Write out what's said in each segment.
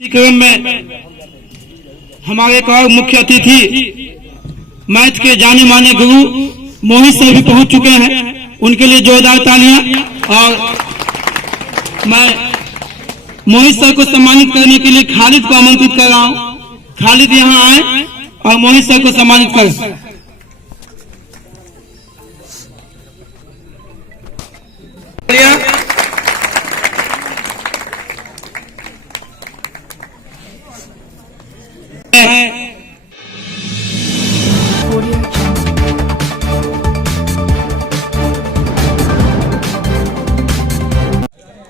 कार्यक्रम में हमारे एक और मुख्य अतिथि मैथ के जाने माने गुरु मोहित सर भी पहुंच चुके हैं। उनके लिए जोरदार तालियां। और मैं मोहित सर को सम्मानित करने के लिए खालिद को आमंत्रित कर रहा हूं। खालिद यहां आए और मोहित सर को सम्मानित करें।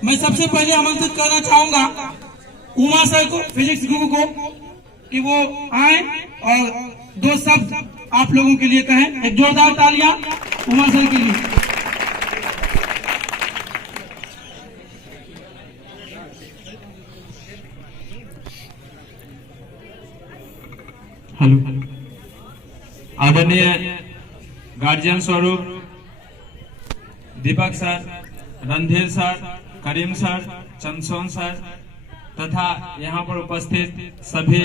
मैं सबसे पहले आमंत्रित करना चाहूंगा उमा सर को, फिजिक्स गुरु को, कि वो आए और दो शब्द आप लोगों के लिए कहें। एक जोरदार तालियां उमा सर के लिए। हेलो। आदरणीय गार्जियन स्वरूप दीपक सर, रणधीर सर, करीम सर, चंदसोन सर तथा यहाँ पर उपस्थित सभी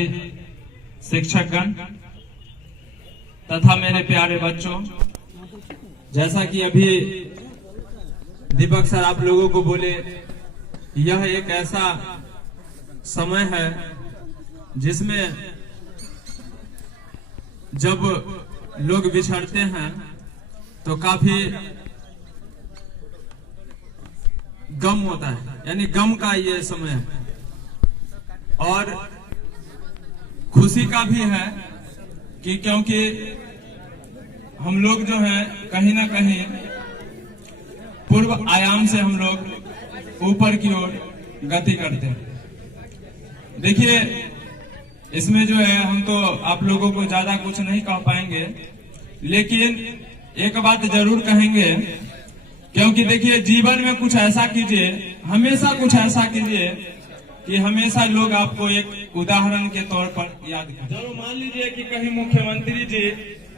शिक्षकगण तथा मेरे प्यारे बच्चों, जैसा कि अभी दीपक सर आप लोगों को बोले, यह एक ऐसा समय है जिसमें जब लोग बिछड़ते हैं तो काफी गम होता है, यानी गम का ये समय है। और खुशी का भी है कि क्योंकि हम लोग जो है कहीं ना कहीं पूर्व आयाम से हम लोग ऊपर की ओर गति करते हैं। देखिए, इसमें जो है हम तो आप लोगों को ज्यादा कुछ नहीं कह पाएंगे, लेकिन एक बात जरूर कहेंगे, क्योंकि देखिए जीवन में कुछ ऐसा कीजिए, हमेशा कुछ ऐसा कीजिए कि हमेशा लोग आपको एक उदाहरण के तौर पर याद करें। चलो मान लीजिए कि कहीं मुख्यमंत्री जी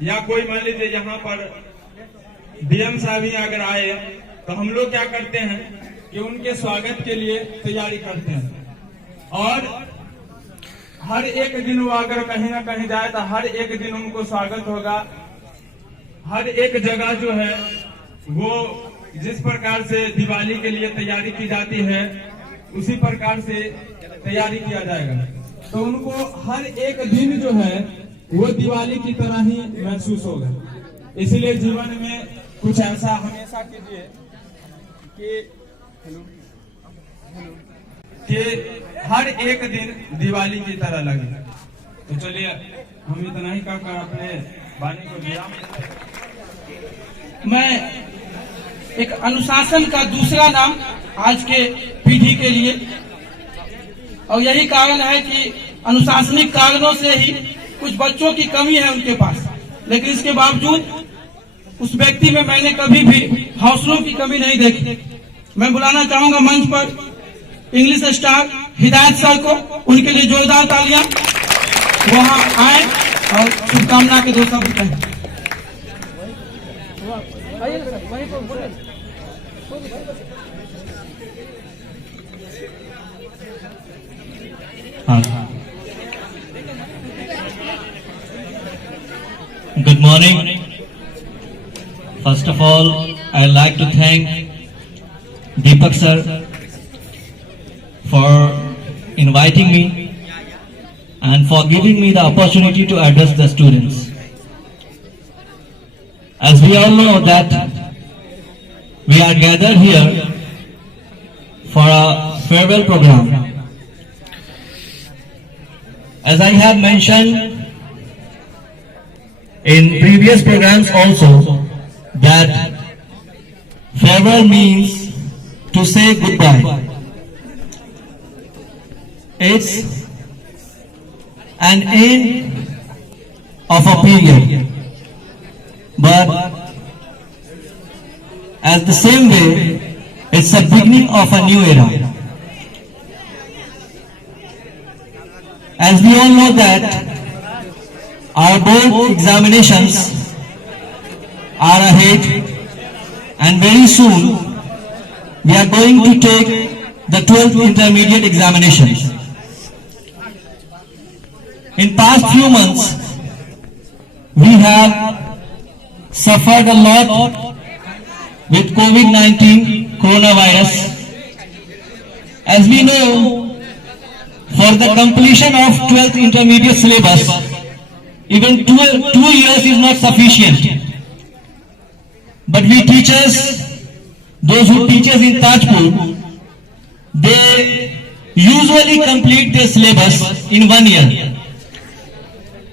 या कोई मान लीजिए यहाँ पर डीएम साहब ही अगर आए तो हम लोग क्या करते हैं कि उनके स्वागत के लिए तैयारी करते हैं। और हर एक दिन वो अगर कहीं ना कहीं जाए तो हर एक दिन उनको स्वागत होगा। हर एक जगह जो है वो जिस प्रकार से दिवाली के लिए तैयारी की जाती है उसी प्रकार से तैयारी किया जाएगा। तो उनको हर एक दिन जो है वो दिवाली की तरह ही महसूस होगा। इसलिए जीवन में कुछ ऐसा हमेशा कीजिए कि हर एक दिन दिवाली की तरह लगे। तो चलिए हम इतना ही कहकर अपने वाणी को विराम देते हैं। मैं एक अनुशासन का दूसरा नाम आज के पीढ़ी के लिए, और यही कारण है कि अनुशासनिक कारणों से ही कुछ बच्चों की कमी है उनके पास, लेकिन इसके बावजूद उस व्यक्ति में मैंने कभी भी हौसलों की कमी नहीं देखी। मैं बुलाना चाहूंगा मंच पर इंग्लिश स्टार हिदायत सर को। उनके लिए जोरदार तालियां। वहां आए और शुभकामना के दो शब्द कहें। Good morning. First of all, I'd like to thank Deepak sir for inviting me and for giving me the opportunity to address the students. As we all know that we are gathered here for a farewell program. As I have mentioned in previous programs also, that farewell means to say goodbye. It's an end of a period, but as the same way, it's the beginning of a new era. As we all know that our board examinations are ahead, and very soon we are going to take the 12th intermediate examinations. in past few months, we have suffered a lot with COVID-19 coronavirus. As we know, for the completion of 12th intermediate syllabus, even 2 years is not sufficient. But we teachers, those who teachers in Tajpur, they usually complete their syllabus in 1 year.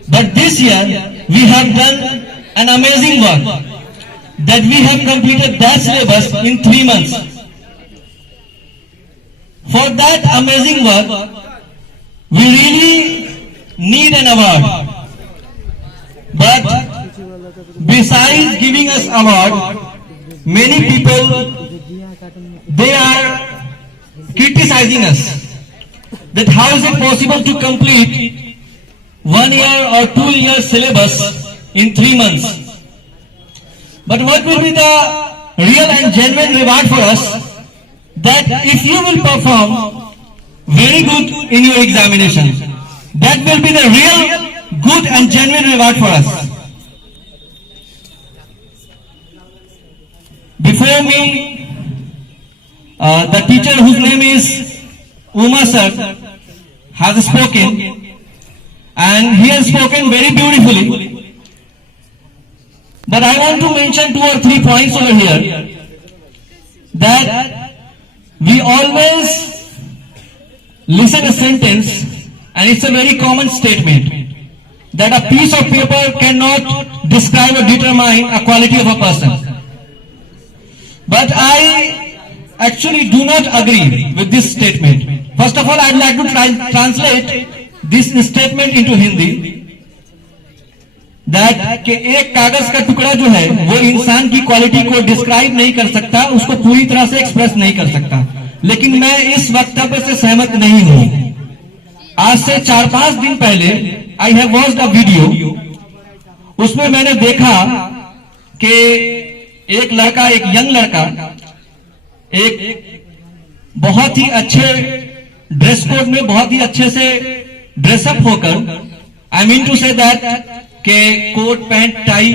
But this year, we have done an amazing work, that we have completed that syllabus in 3 months. For that amazing work, we really need an award. But besides giving us award, many people, they are criticizing us, that how is it possible to complete 1 year or 2 year syllabus in 3 months. But what will be the real and genuine reward for us? That if you will perform very good in your examination, that will be the real good and genuine reward for us. Before me, the teacher whose name is Uma sir has spoken, and he has spoken very beautifully. But I want to mention 2 or 3 points over here, that we always listen a sentence, and it's a very common statement, that a piece of paper cannot describe or determine a quality of a person. But I actually do not agree with this statement. First of all, I'd like to translate this statement into Hindi, that कि एक कागज का टुकड़ा जो है वो इंसान की क्वालिटी को डिस्क्राइब नहीं कर सकता, उसको पूरी तरह से एक्सप्रेस नहीं कर सकता. लेकिन मैं इस वक्तव्य से सहमत नहीं हूं. आज से 4-5 दिन पहले I have watched a video. उसमें मैंने देखा कि एक लड़का, एक यंग लड़का, एक बहुत ही अच्छे ड्रेस कोड में, बहुत ही अच्छे से ड्रेसअप होकर, I mean to say that के coat pant tie,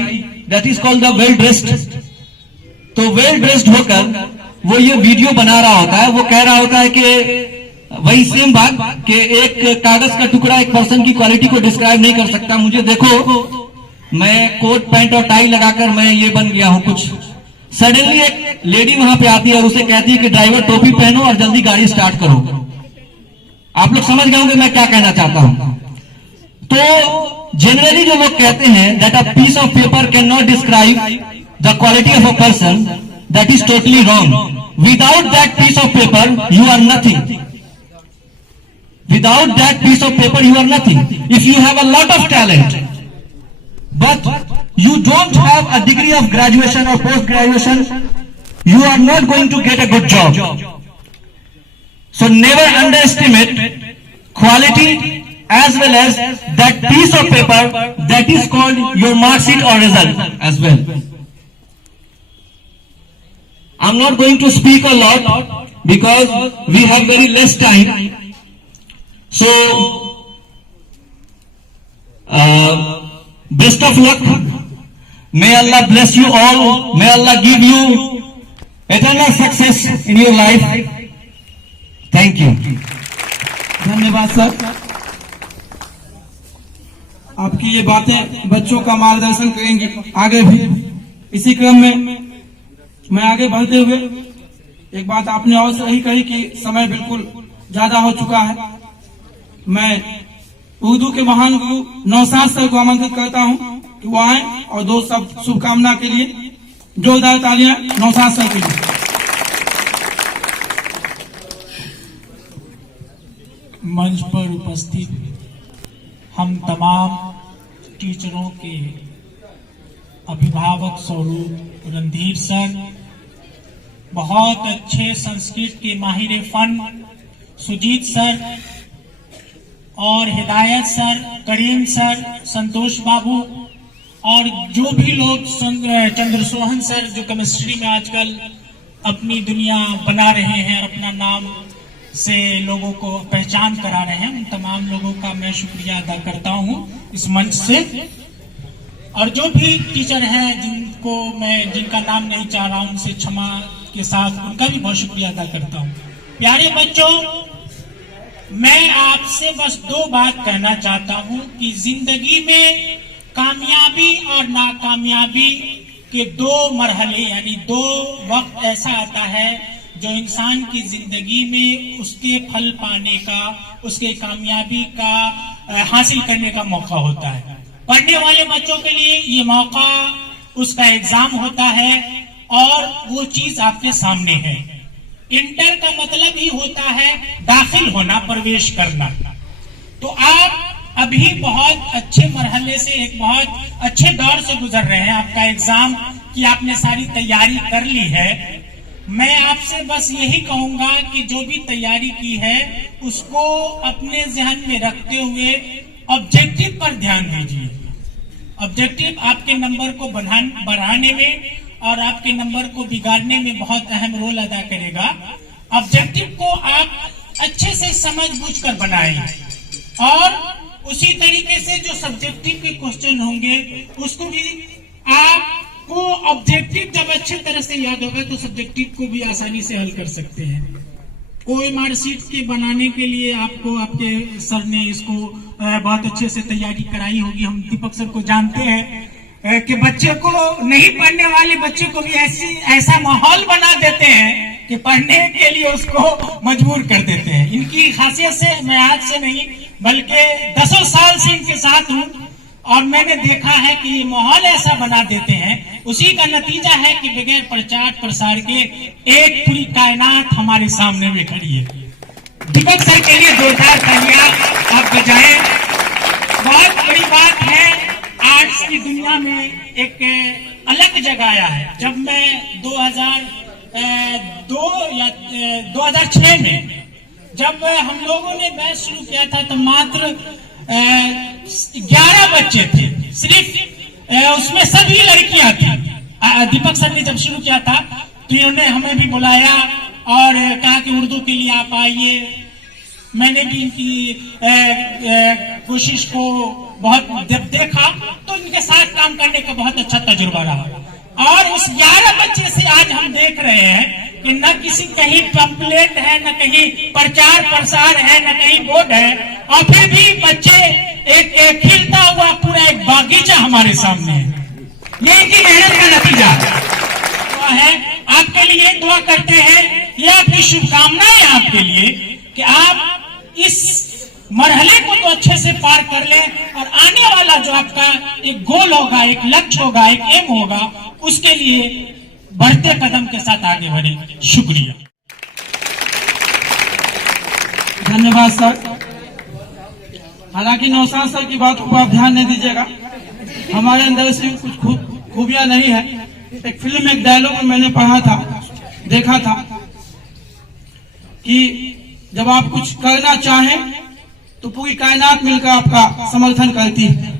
that is called the well dressed. तो वेल ड्रेस्ड होकर वो ये वीडियो बना रहा होता है. वो कह रहा होता है कि वही सेम बात कि एक कागज का टुकड़ा एक पर्सन की क्वालिटी को डिस्क्राइब नहीं कर सकता. मुझे देखो, मैं कोट पैंट और टाई लगाकर मैं ये बन गया हूं कुछ. सडनली एक लेडी वहां पे आती है और उसे कहती है कि ड्राइवर टोपी पहनो और जल्दी गाड़ी स्टार्ट करो. आप लोग समझ गए होंगे मैं क्या कहना चाहता हूं. तो जनरली जो लोग कहते हैं that a piece of paper can not describe the quality of a person, that is totally wrong. Without that piece of paper you are nothing. Without that piece of paper, you are nothing. If you have a lot of talent, but you don't have a degree of graduation or post-graduation, you are not going to get a good job. So never underestimate quality as well as that piece of paper that is called your mark sheet or result as well. I'm not going to speak a lot because we have very less time. So, best of luck. May Allah bless you all. May Allah give you eternal success in your life. Thank you. धन्यवाद sir. आपकी ये बातें बच्चों का मार्गदर्शन करेंगे आगे भी. इसी क्रम में मैं आगे बढ़ते हुए एक बात आपने और सही कही कि समय बिल्कुल ज्यादा हो चुका है. मैं उर्दू के महान गुरु नौशाद सर को आमंत्रित करता हूं कि वो आए और 2 शब्द शुभकामना के लिए. जोरदार तालियां नौशाद सर के लिए. मंच पर उपस्थित हम तमाम टीचरों के अभिभावक स्वरूप रणधीर सर, बहुत अच्छे संस्कृत के माहिर फन सुजीत सर और हिदायत सर, करीम सर, संतोष बाबू और जो भी लोग, चंद्रसोहन सर जो केमिस्ट्री में आजकल अपनी दुनिया बना रहे हैं और अपना नाम से लोगों को पहचान करा रहे हैं, उन तमाम लोगों का मैं शुक्रिया अदा करता हूं इस मंच से। और जो भी टीचर हैं जिनका नाम नहीं चाह रहा हूं, उनसे क्षमा के साथ उनका भी बहुत शुक्रिया अदा करता हूं। प्यारे बच्चों, मैं आपसे बस 2 बात कहना चाहता हूं कि जिंदगी में कामयाबी और नाकामयाबी के 2 मरहले यानी 2 वक्त ऐसा आता है जो इंसान की जिंदगी में उसके फल पाने का, उसके कामयाबी का हासिल करने का मौका होता है। पढ़ने वाले बच्चों के लिए ये मौका उसका एग्जाम होता है और वो चीज आपके सामने है। इंटर का मतलब ही होता है दाखिल होना, प्रवेश करना। तो आप अभी बहुत अच्छे मरहले से, एक बहुत अच्छे दौर से गुजर रहे हैं। आपका एग्जाम की आपने सारी तैयारी कर ली है। मैं आपसे बस यही कहूंगा कि जो भी तैयारी की है उसको अपने जहन में रखते हुए ऑब्जेक्टिव पर ध्यान दीजिए। ऑब्जेक्टिव आपके नंबर को बढ़ाने में और आपके नंबर को बिगाड़ने में बहुत अहम रोल अदा करेगा। ऑब्जेक्टिव को आप अच्छे से समझ बूझ कर बनाएं और उसी तरीके से जो सब्जेक्टिव के क्वेश्चन होंगे उसको भी आपको ऑब्जेक्टिव जब अच्छे तरह से याद होगा तो सब्जेक्टिव को भी आसानी से हल कर सकते हैं। कोई मार्कशीट के बनाने के लिए आपको आपके सर ने इसको बहुत अच्छे से तैयारी कराई होगी। हम दीपक सर को जानते हैं कि बच्चे को, नहीं पढ़ने वाले बच्चे को भी ऐसा माहौल बना देते हैं कि पढ़ने के लिए उसको मजबूर कर देते हैं। इनकी खासियत से मैं आज से नहीं बल्कि 10 साल से इनके साथ हूँ और मैंने देखा है कि ये माहौल ऐसा बना देते हैं। उसी का नतीजा है कि बगैर प्रचार प्रसार के एक पूरी कायनात हमारे सामने में खड़ी है। दीपक सर के लिए जोरदार तालियां आप बजाएं। बहुत बड़ी बात है, आर्ट्स की दुनिया में एक अलग जगह आया है। जब मैं 2002 या 2006 में जब हम लोगों ने बैच शुरू किया था तो मात्र 11 बच्चे थे, सिर्फ उसमें सभी लड़कियां थी। दीपक सर ने जब शुरू किया था तो इन्होंने हमें भी बुलाया और कहा कि उर्दू के लिए आप आइए। मैंने भी इनकी कोशिश को बहुत जब देखा तो इनके साथ काम करने का बहुत अच्छा तजुर्बा रहा। और उस 11 बच्चे से आज हम देख रहे हैं कि न किसी कहीं पंपलेट है, न कहीं प्रचार प्रसार है, न कहीं बोर्ड है, और फिर भी बच्चे एक खिलता हुआ पूरा एक बागीचा हमारे सामने है। ये इनकी मेहनत का नतीजा है। आपके लिए दुआ करते हैं, ये अपनी शुभकामनाएं आपके लिए कि आप इस मरहले को तो अच्छे से पार कर लें और आने वाला जो आपका एक गोल होगा, एक लक्ष्य होगा, एक एम होगा, उसके लिए बढ़ते कदम के साथ आगे बढ़े। शुक्रिया, धन्यवाद सर। हालांकि नौशाद सर की बात को आप ध्यान नहीं दीजिएगा, हमारे अंदर से कुछ खूबियां नहीं है। एक फिल्म में एक डायलॉग में मैंने पढ़ा था, देखा था कि जब आप कुछ करना चाहें तो पूरी कायनात मिलकर आपका समर्थन करती है,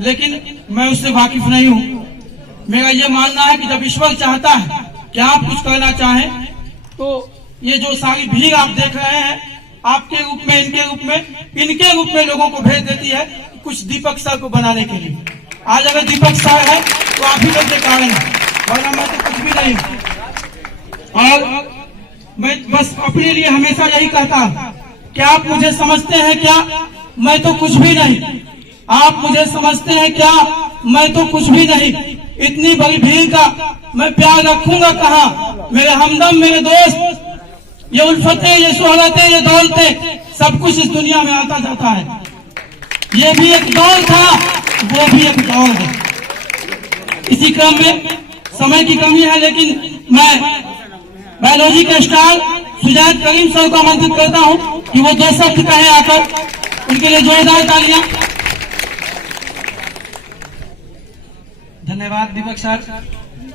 लेकिन मैं उससे वाकिफ नहीं हूं। मेरा यह मानना है कि जब ईश्वर चाहता है कि आप कुछ करना चाहें तो ये जो सारी भीड़ आप देख रहे हैं, आपके रूप में, इनके रूप में लोगों को भेज देती है कुछ दीपक सर को बनाने के लिए। आज अगर दीपक सर है तो आप ही लोग के कारण है, वरना मैं तो कुछ भी नहीं हूं। और मैं बस अपने लिए हमेशा यही कहता कि आप मुझे समझते हैं क्या, मैं तो कुछ भी नहीं। आप मुझे समझते हैं क्या, मैं तो कुछ भी नहीं। इतनी बड़ी भीड़ का मैं प्यार रखूंगा कहाँ। मेरे हमदम, मेरे दोस्त, ये उल्फतें, ये सोहरतें, ये दौलतें, सब कुछ इस दुनिया में आता जाता है। ये भी एक दौर था, वो भी एक दौर है। इसी क्रम में समय की कमी है, लेकिन मैं बायोलॉजी के स्टार सुजात करीम सर को आमंत्रित करता हूं कि वो 2 शब्द कहें आकर। उनके लिए जोरदार तालियां। धन्यवाद दीपक सर।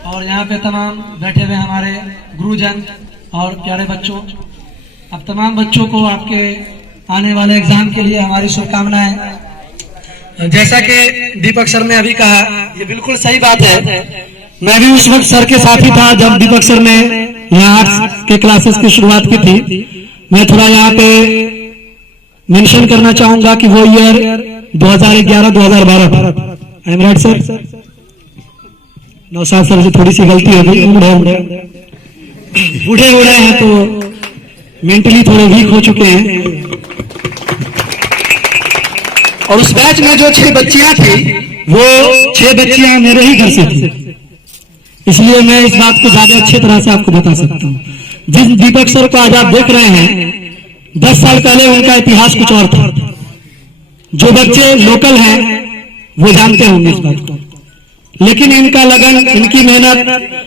और यहाँ पे तमाम बैठे हुए हमारे गुरुजन और प्यारे बच्चों, अब तमाम बच्चों को आपके आने वाले एग्जाम के लिए हमारी शुभकामनाएं। जैसा कि दीपक सर ने अभी कहा, ये बिल्कुल सही बात है। मैं भी उस वक्त सर के साथ ही था जब दीपक सर ने यहाँ आर्ट्स के क्लासेस की शुरुआत की थी। मैं थोड़ा यहाँ पे मेंशन करना चाहूंगा कि वो year 2011-2012 I am right sir? Naushad sir से थोड़ी सी गलती हो गई, बूढ़े हो रहे हैं तो मेंटली थोड़े वीक हो चुके हैं। और उस बैच में जो 6 बच्चियां थी वो 6 बच्चियां मेरे ही घर से थी, इसलिए मैं इस बात को ज्यादा अच्छी तरह से आपको बता सकता हूँ। जिस दीपक सर को आज आप देख रहे हैं, 10 साल पहले उनका इतिहास कुछ और था। जो बच्चे लोकल हैं वो जानते होंगे इस बात को, लेकिन इनका लगन, इनकी मेहनत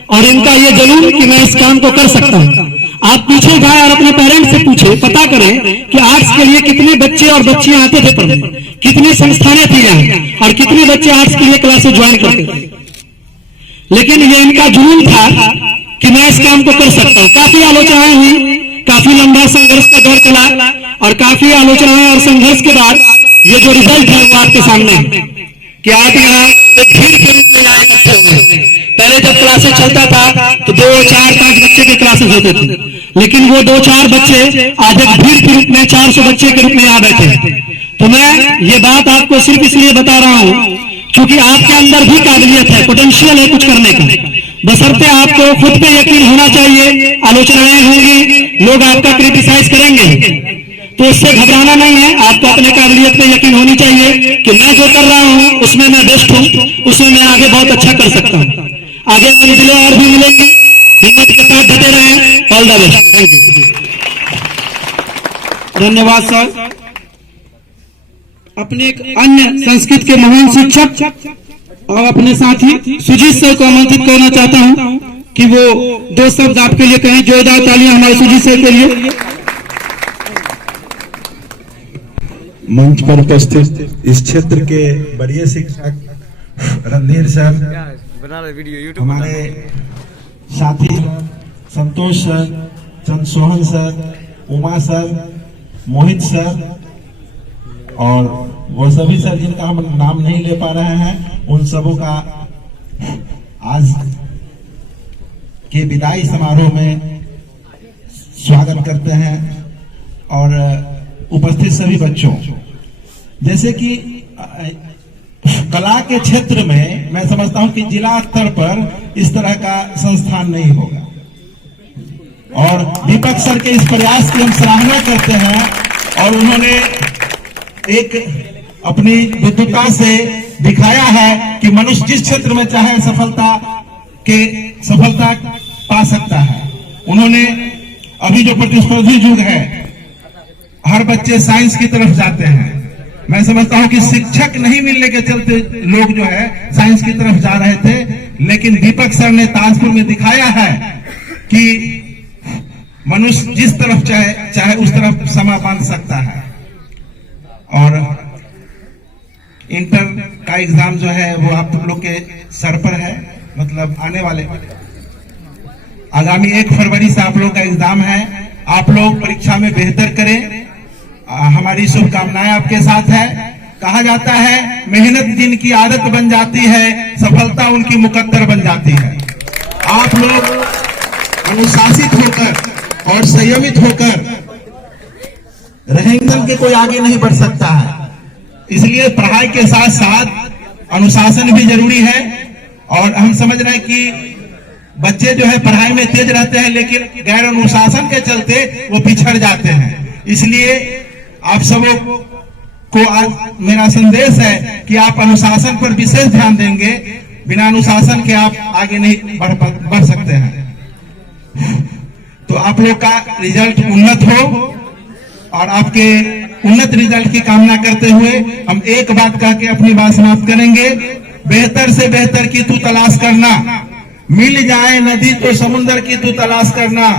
और इनका ये जुनून कि मैं इस काम को कर सकता हूँ। आप पीछे जाए और अपने पेरेंट्स से पूछे, पता करें कि आर्ट्स के लिए कितने बच्चे और बच्चियां आते थे पढ़ने, कितनी संस्थानें थी यहाँ और कितने बच्चे आर्ट्स के लिए क्लासेस ज्वाइन करते थे। लेकिन ये इनका जुनून था कि मैं इस काम को कर सकता हूँ। काफी आलोचनाएं हुई, काफी लंबा संघर्ष का दौर चला और काफी आलोचनाएं और संघर्ष के बाद ये जो रिजल्ट है वो आपके सामने है कि आप यहाँ एक भीड़ के रूप में यहाँ इकट्ठे हुए। पहले जब क्लासेस चलता था तो 2, 4, 5 बच्चे के क्लासेस होते थे, लेकिन वो 2, 4 बच्चे आज एक भीड़ के रूप में 400 बच्चे के रूप में यहाँ बैठे। तो मैं ये बात आपको सिर्फ इसलिए बता रहा हूँ क्योंकि आपके अंदर भी काबिलियत है, पोटेंशियल है कुछ करने का, बशर्ते आपको खुद पे यकीन होना चाहिए। आलोचनाएं होंगी, लोग आपका क्रिटिसाइज करेंगे, तो उससे घबराना नहीं है। आपको अपने काबिलियत पे यकीन होनी चाहिए कि मैं जो कर रहा हूँ उसमें मैं बेस्ट हूँ, उसमें मैं आगे बहुत अच्छा कर सकता हूँ। आगे मंजिलें और भी मिलेंगी, हिम्मत के साथ डटे रहें। All the best. Thank you. धन्यवाद सर। अपने एक अन्य संस्कृत के महान शिक्षक और अपने साथी सुजीत सर को आमंत्रित करना चाहता हूं कि वो 2 शब्द आपके लिए कहें। जोरदार तालियां हमारे सुजीत सर के लिए। मंच पर उपस्थित इस क्षेत्र के वरीय शिक्षक रणधीर सर, हमारे साथी संतोष सर, चंद्रसोहन सर, उमा सर, मोहित सर और वो सभी सर जिनका हम नाम नहीं ले पा रहे हैं, उन सबों का आज के विदाई समारोह में स्वागत करते हैं। और उपस्थित सभी बच्चों, जैसे कि कला के क्षेत्र में मैं समझता हूं कि जिला स्तर पर इस तरह का संस्थान नहीं होगा, और दीपक सर के इस प्रयास की हम सराहना करते हैं। और उन्होंने एक अपनी विद्वता से दिखाया है कि मनुष्य जिस क्षेत्र में चाहे सफलता पा सकता है। उन्होंने अभी जो प्रतिस्पर्धी युग है, हर बच्चे साइंस की तरफ जाते हैं। मैं समझता हूं कि शिक्षक नहीं मिलने के चलते लोग जो है साइंस की तरफ जा रहे थे, लेकिन दीपक सर ने ताजपुर में दिखाया है कि मनुष्य जिस तरफ चाहे उस तरफ समय बांध सकता है। और इंटर का एग्जाम जो है वो आप लोग के सर पर है, मतलब आने वाले आगामी 1 फरवरी से आप लोग का एग्जाम है। आप लोग परीक्षा में बेहतर करें, हमारी शुभकामनाएं आपके साथ है। कहा जाता है मेहनत जिनकी आदत बन जाती है, सफलता उनकी मुकद्दर बन जाती है। आप लोग अनुशासित होकर और संयमित होकर रहेंगे, के कोई आगे नहीं बढ़ सकता है। इसलिए पढ़ाई के साथ साथ अनुशासन भी जरूरी है। और हम समझ रहे हैं कि बच्चे जो है पढ़ाई में तेज रहते हैं, लेकिन गैर अनुशासन के चलते वो पिछड़ जाते हैं। इसलिए आप सबों को आज मेरा संदेश है कि आप अनुशासन पर विशेष ध्यान देंगे। बिना अनुशासन के आप आगे नहीं बढ़ सकते हैं। तो आप लोग का रिजल्ट उन्नत हो, और आपके उन्नत रिजल्ट की कामना करते हुए हम एक बात कह के अपनी बात समाप्त करेंगे। बेहतर से बेहतर की तू तलाश करना, मिल जाए नदी तो समुद्र की तू तलाश करना।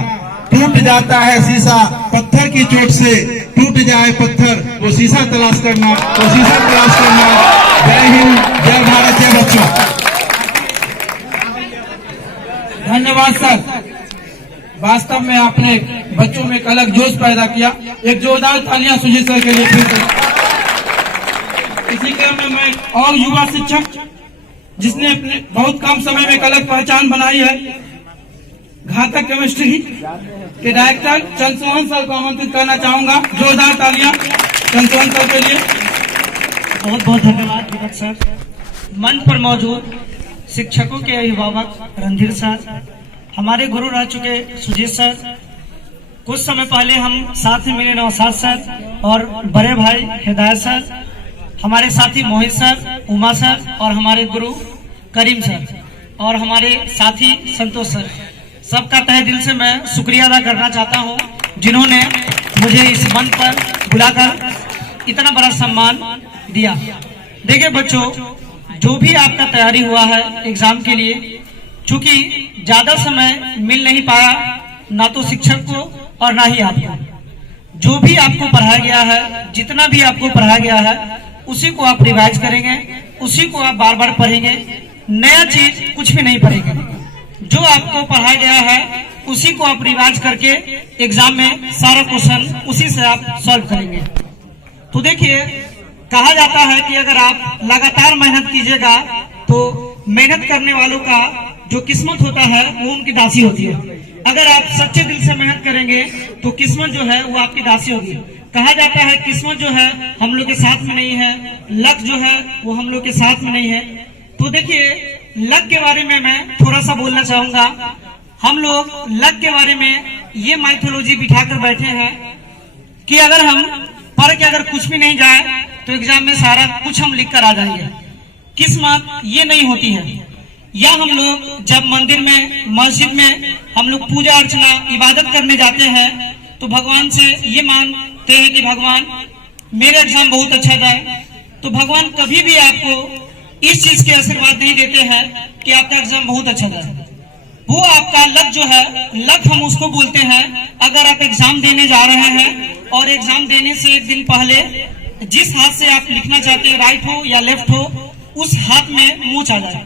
टूट जाता है शीशा पत्थर की चोट से, टूट जाए पत्थर वो शीशा तलाश करना, वो शीशा तलाश करना। जय हिंद, जय भारत, जय बच्चों। धन्यवाद सर। वास्तव में आपने बच्चों में एक अलग जोश पैदा किया। एक जोरदार तालियां सुजीत सर के लिए फिर से। इसी क्रम में मैं और युवा शिक्षक जिसने अपने बहुत कम समय में एक अलग पहचान बनाई है, घातक केमिस्ट्री के डायरेक्टर चंद्रमोहन सर को आमंत्रित करना चाहूंगा। जोरदार तालियां चंद्रमोहन सर के लिए। बहुत बहुत धन्यवाद दीपक सर। मंच पर मौजूद शिक्षकों के अभिभावक रणधीर सर, हमारे गुरु रह चुके सुजीत सर, कुछ समय पहले हम साथ में मिले नौशाद सर और बड़े भाई हिदायत सर, हमारे साथी मोहित सर, उमा सर और हमारे गुरु करीम सर और हमारे साथी संतोष सर, सबका तहे दिल से मैं शुक्रिया अदा करना चाहता हूं जिन्होंने मुझे इस मंच पर बुलाकर इतना बड़ा सम्मान दिया। देखिए बच्चों, जो भी आपका तैयारी हुआ है एग्जाम के लिए, चूंकि ज्यादा समय मिल नहीं पाया ना तो शिक्षक को और ना ही आपको, जो भी आपको पढ़ाया गया है, जितना भी आपको पढ़ाया गया है उसी को आप रिवाइज करेंगे, उसी को आप बार बार पढ़ेंगे, नया चीज कुछ भी नहीं पढ़ेंगे। जो आपको पढ़ाया गया है उसी को आप रिवाइज करके एग्जाम में सारा क्वेश्चन उसी से आप सॉल्व करेंगे। तो देखिए, कहा जाता है कि अगर आप लगातार मेहनत कीजिएगा तो मेहनत करने वालों का जो किस्मत होता है वो उनकी दासी होती है। अगर आप सच्चे दिल से मेहनत करेंगे तो किस्मत जो है वो आपकी दासी होगी। कहा जाता है किस्मत जो है हम लोग के साथ में नहीं है, लक जो है वो हम लोग के साथ में नहीं है। तो देखिए, लक के बारे में मैं थोड़ा सा बोलना चाहूंगा। हम लोग लक के बारे में ये माइथोलॉजी बिठाकर बैठे हैं कि अगर हम पढ़ के अगर कुछ भी नहीं जाए तो एग्जाम में सारा कुछ हम लिख कर आ जाएंगे। किस्मत ये नहीं होती है। या हम लोग जब मंदिर में, मस्जिद में हम लोग पूजा अर्चना इबादत करने जाते हैं तो भगवान से ये मांगते हैं कि भगवान मेरे एग्जाम बहुत अच्छा जाए। तो भगवान कभी भी आपको इस चीज के आशीर्वाद नहीं देते हैं कि आपका एग्जाम बहुत अच्छा जाए। वो आपका लक जो है, लक हम उसको बोलते हैं। अगर आप एग्जाम देने जा रहे हैं और एग्जाम देने से एक दिन पहले जिस हाथ से आप लिखना चाहते हैं, राइट हो या लेफ्ट हो, उस हाथ में मोच आ जाए,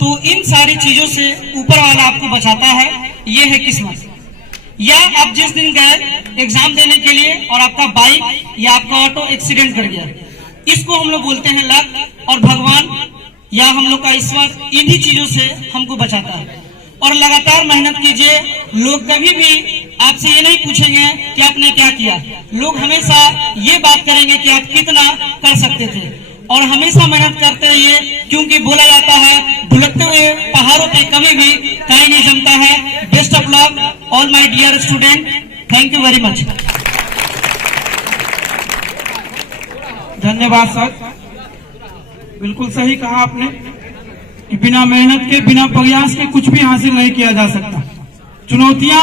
तो इन सारी चीजों से ऊपर वाला आपको बचाता है। ये है किस्मत। या आप जिस दिन गए एग्जाम देने के लिए और आपका बाइक या आपका ऑटो एक्सीडेंट कर गया, इसको हम लोग बोलते हैं लक। और भगवान या हम लोग का ईश्वर इन्हीं चीजों से हमको बचाता है। और लगातार मेहनत कीजिए। लोग कभी भी आपसे ये नहीं पूछेंगे कि आपने क्या किया, लोग हमेशा ये बात करेंगे कि आप कितना कर सकते थे। और हमेशा मेहनत करते रहिए, क्योंकि बोला जाता है ढुलकते हुए पहाड़ों पे कभी भी काई नहीं जमता है। Best of luck all my dear student, thank you very much. धन्यवाद सर, बिल्कुल सही कहा आपने कि बिना मेहनत के, बिना प्रयास के कुछ भी हासिल नहीं किया जा सकता। चुनौतियां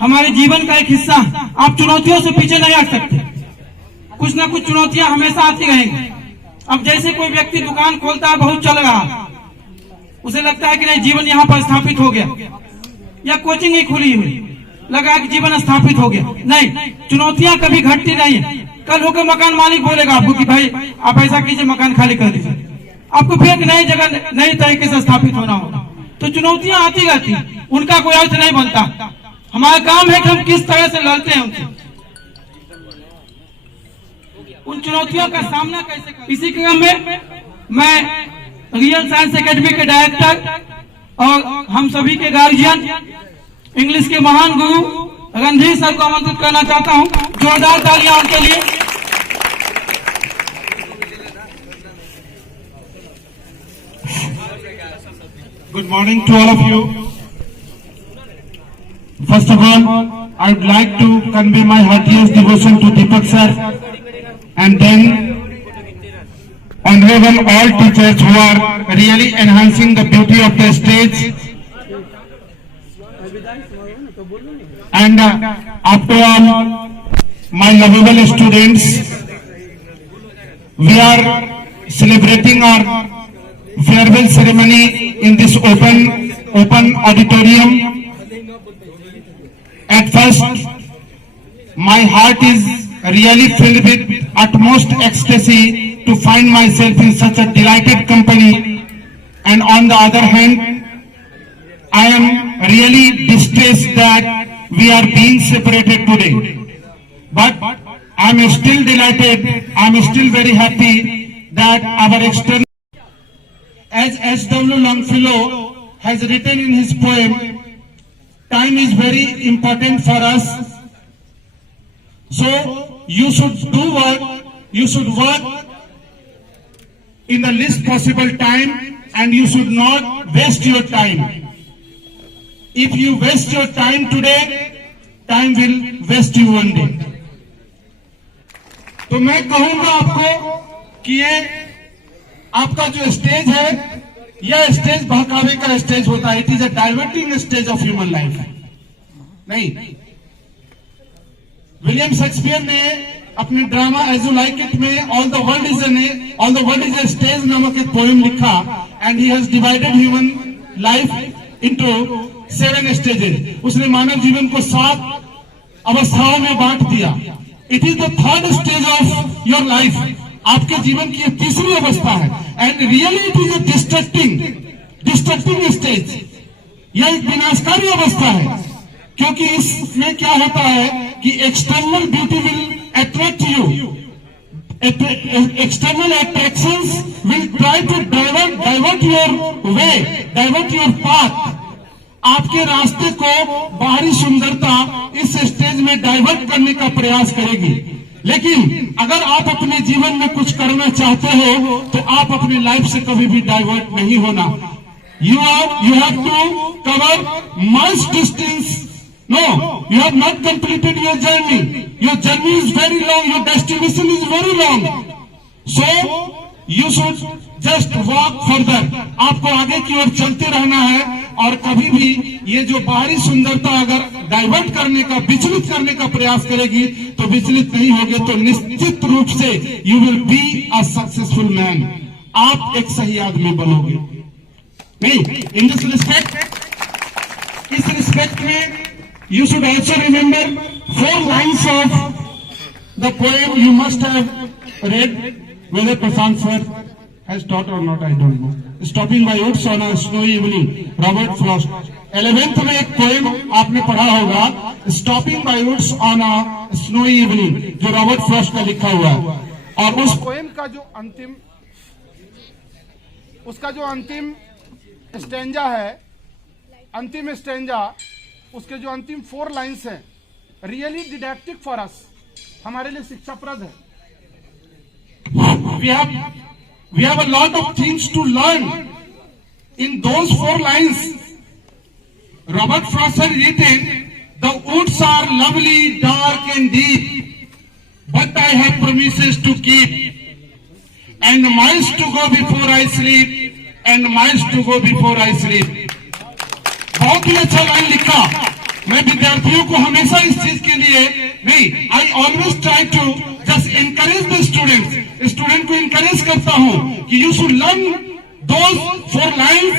हमारे जीवन का एक हिस्सा है। आप चुनौतियों से पीछे नहीं हट सकते। कुछ ना कुछ चुनौतियां हमेशा आती रहेंगी। अब जैसे कोई व्यक्ति दुकान खोलता है, बहुत चल रहा, उसे लगता है कि नहीं जीवन यहाँ पर स्थापित हो गया, या कोचिंग ही खुली हुई, लगा कि जीवन स्थापित हो गया। नहीं, चुनौतियां कभी घटती नहीं है। कल होकर मकान मालिक बोलेगा आपको कि भाई आप ऐसा कीजिए, मकान खाली कर दीजिए, आपको फिर एक नई जगह नई तरीके से स्थापित होना होगा। तो चुनौतियां आती रहती, उनका कोई अर्थ नहीं बनता। हमारा काम है कि हम किस तरह से लड़ते हैं उनसे, उन चुनौतियों का सामना कैसे करें। इसी क्रम में मैं रियल साइंस एकेडमी के डायरेक्टर और हम सभी के गार्जियन, इंग्लिश के महान गुरु रणधीर सर को आमंत्रित करना चाहता हूं। जोरदार तालियां उनके लिए। Good morning to all of you. First of all, I would like to convey my heartiest devotion to Deepak sir, and then honorable all teachers who are really enhancing the beauty of the stage. And after all, my lovable students, we are celebrating our farewell ceremony in this open auditorium. At first, my heart is really filled with utmost ecstasy to find myself in such a delighted company, and on the other hand, I am really distressed that we are being separated today. But I am still delighted, I am still very happy that our external, as S.W. Longfellow has written in his poem, time is very important for us. So you should do work, you should work in the least possible time, and you should not waste your time. If you waste your time today, time will waste you one day. तो मैं कहूंगा आपको कि ये आपका जो stage है, यह स्टेज बहकावे का स्टेज होता है. It is a diverting stage of human life. नहीं, विलियम शेक्सपियर ने अपने drama as you like it में all the world is a stage नामक एक पोएम लिखा, and he has divided human life into 7 stages. उसने मानव जीवन को 7 अवस्थाओं में बांट दिया. It is the 3rd stage of your life. आपके जीवन की 3री अवस्था है. And really it is a distracting stage. यह एक विनाशकारी अवस्था है, क्योंकि इसमें क्या होता है कि external beauty will attract you. External attractions will try to divert your way, divert your path. आपके रास्ते को बाहरी सुंदरता इस स्टेज में डाइवर्ट करने का प्रयास करेगी. लेकिन अगर आप अपने जीवन में कुछ करना चाहते हो तो आप अपनी लाइफ से कभी भी डाइवर्ट नहीं होना. You have to cover much distance. No, you have not completed your journey. Your journey is very long. Your destination is very long. So you should just walk further. आपको आगे की ओर चलते रहना है, और कभी भी ये जो बाहरी सुंदरता अगर डाइवर्ट करने का, विचलित करने का प्रयास करेगी तो विचलित नहीं होगे तो निश्चित रूप से you will be a successful man. आप एक सही आदमी बनोगे. नहीं, इन दिस रिस्पेक्ट, इस रिस्पेक्ट में you should also remember 4 lines of the poem you must have read, whether Prashant sir has taught or not, I don't know. Stopping by woods on a snowy evening, Robert Frost. 11th में एक poem आपने पढ़ा होगा, Stopping by woods on a snowy evening, जो Robert Frost का लिखा हुआ है. और उस पोएम का जो अंतिम स्टेंजा है, अंतिम स्टेंजा, उसके जो अंतिम 4 लाइन्स हैं, रियली डिडैक्टिक फॉर अस, हमारे लिए शिक्षाप्रद है. We have a lot of things to learn in those 4 lines. Robert Frost had written, "The woods are lovely, dark and deep, but I have promises to keep, and miles to go before I sleep, and miles to go before I sleep." बहुत ही अच्छा line लिखा. मैं विद्यार्थियों को हमेशा इस चीज के लिए नहीं, I always try to just encourage the student को इनकरेज करता हूं कि you should learn those 4 lines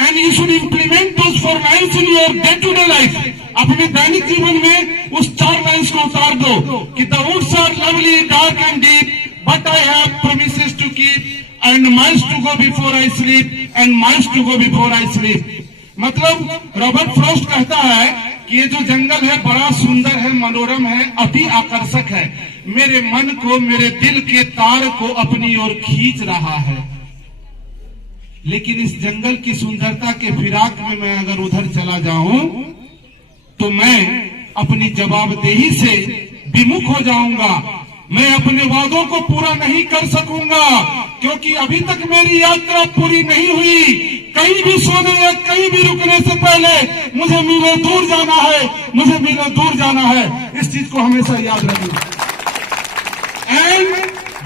and you should implement those 4 lines in your day to day life. अपने दैनिक जीवन में उस 4 लाइन्स को उतार दो कि the woods are lovely, dark and deep, but I have promises to keep, and miles to go before I sleep, and miles to go before I sleep. मतलब रॉबर्ट फ्रॉस्ट कहता है कि ये जो जंगल है बड़ा सुंदर है, मनोरम है, अति आकर्षक है, मेरे मन को, मेरे दिल के तार को अपनी ओर खींच रहा है. लेकिन इस जंगल की सुंदरता के फिराक में मैं अगर उधर चला जाऊं तो मैं अपनी जवाबदेही से विमुख हो जाऊंगा. मैं अपने वादों को पूरा नहीं कर सकूंगा, क्योंकि अभी तक मेरी यात्रा पूरी नहीं हुई. कहीं भी सोने या कहीं भी रुकने से पहले मुझे मीलों दूर जाना है, मुझे मीलों दूर जाना है. इस चीज को हमेशा याद रखना. And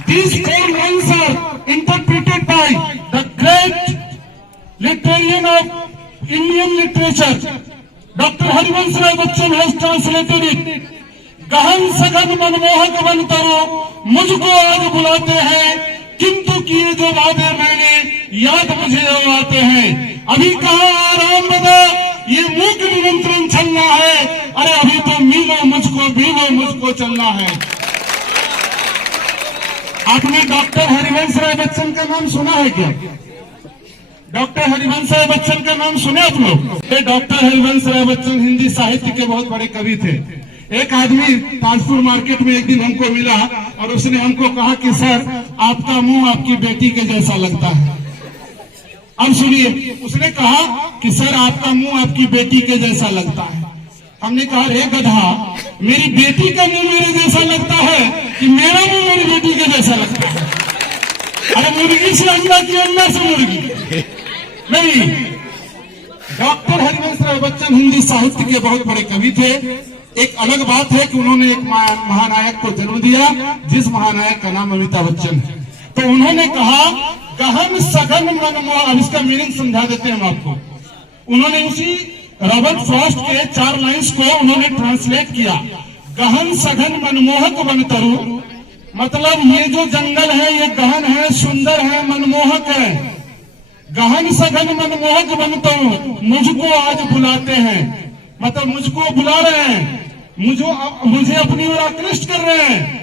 these 4 lines are interpreted by the great librarian of Indian literature, Dr. Harivansh Rai Bachchan has translated it. गहन सघन मनमोहक वन तरो मुझको आज बुलाते हैं, किंतु किए जो वादे मैंने याद मुझे अब आते हैं. अभी कहाँ आराम बदा, ये मूक निमंत्रण चलना है, अरे अभी तो मिलो मुझको चलना है. आपने डॉक्टर हरिवंश राय बच्चन का नाम सुना है क्या? डॉक्टर हरिवंश राय बच्चन का नाम सुने आप लोग? डॉक्टर हरिवंश राय बच्चन हिंदी साहित्य के बहुत बड़े कवि थे. एक आदमी ताजपुर मार्केट में एक दिन हमको मिला और उसने हमको कहा कि सर आपका मुंह आपकी बेटी के जैसा लगता है. अब सुनिए, उसने कहा कि सर आपका मुंह आपकी बेटी के जैसा लगता है. हमने कहा रे गधा, मेरी बेटी का मुंह मेरे जैसा लगता है कि मेरा मुंह मेरी बेटी के जैसा लगता है? अरे मुर्गी से अंडा की, अंडा से मुर्गी नहीं। डॉक्टर हरिवंश राय बच्चन हिंदी साहित्य के बहुत बड़े कवि थे। एक अलग बात है कि उन्होंने एक महानायक को जन्म दिया, जिस महानायक का नाम अमिताभ बच्चन है। तो उन्होंने कहा गहन सघन मनमोह, अब इसका मीनिंग समझा देते हैं हम आपको। उन्होंने उसी रॉबर्ट फ्रॉस्ट के 4 लाइन्स को उन्होंने ट्रांसलेट किया। गहन सघन मनमोहक वनतरु, मतलब ये जो जंगल है ये गहन है, सुंदर है, मनमोहक है। गहन सघन मनमोहक वनतरु मुझको आज बुलाते हैं, मतलब मुझको बुला रहे हैं, मुझे अपनी ओर आकृष्ट कर रहे हैं,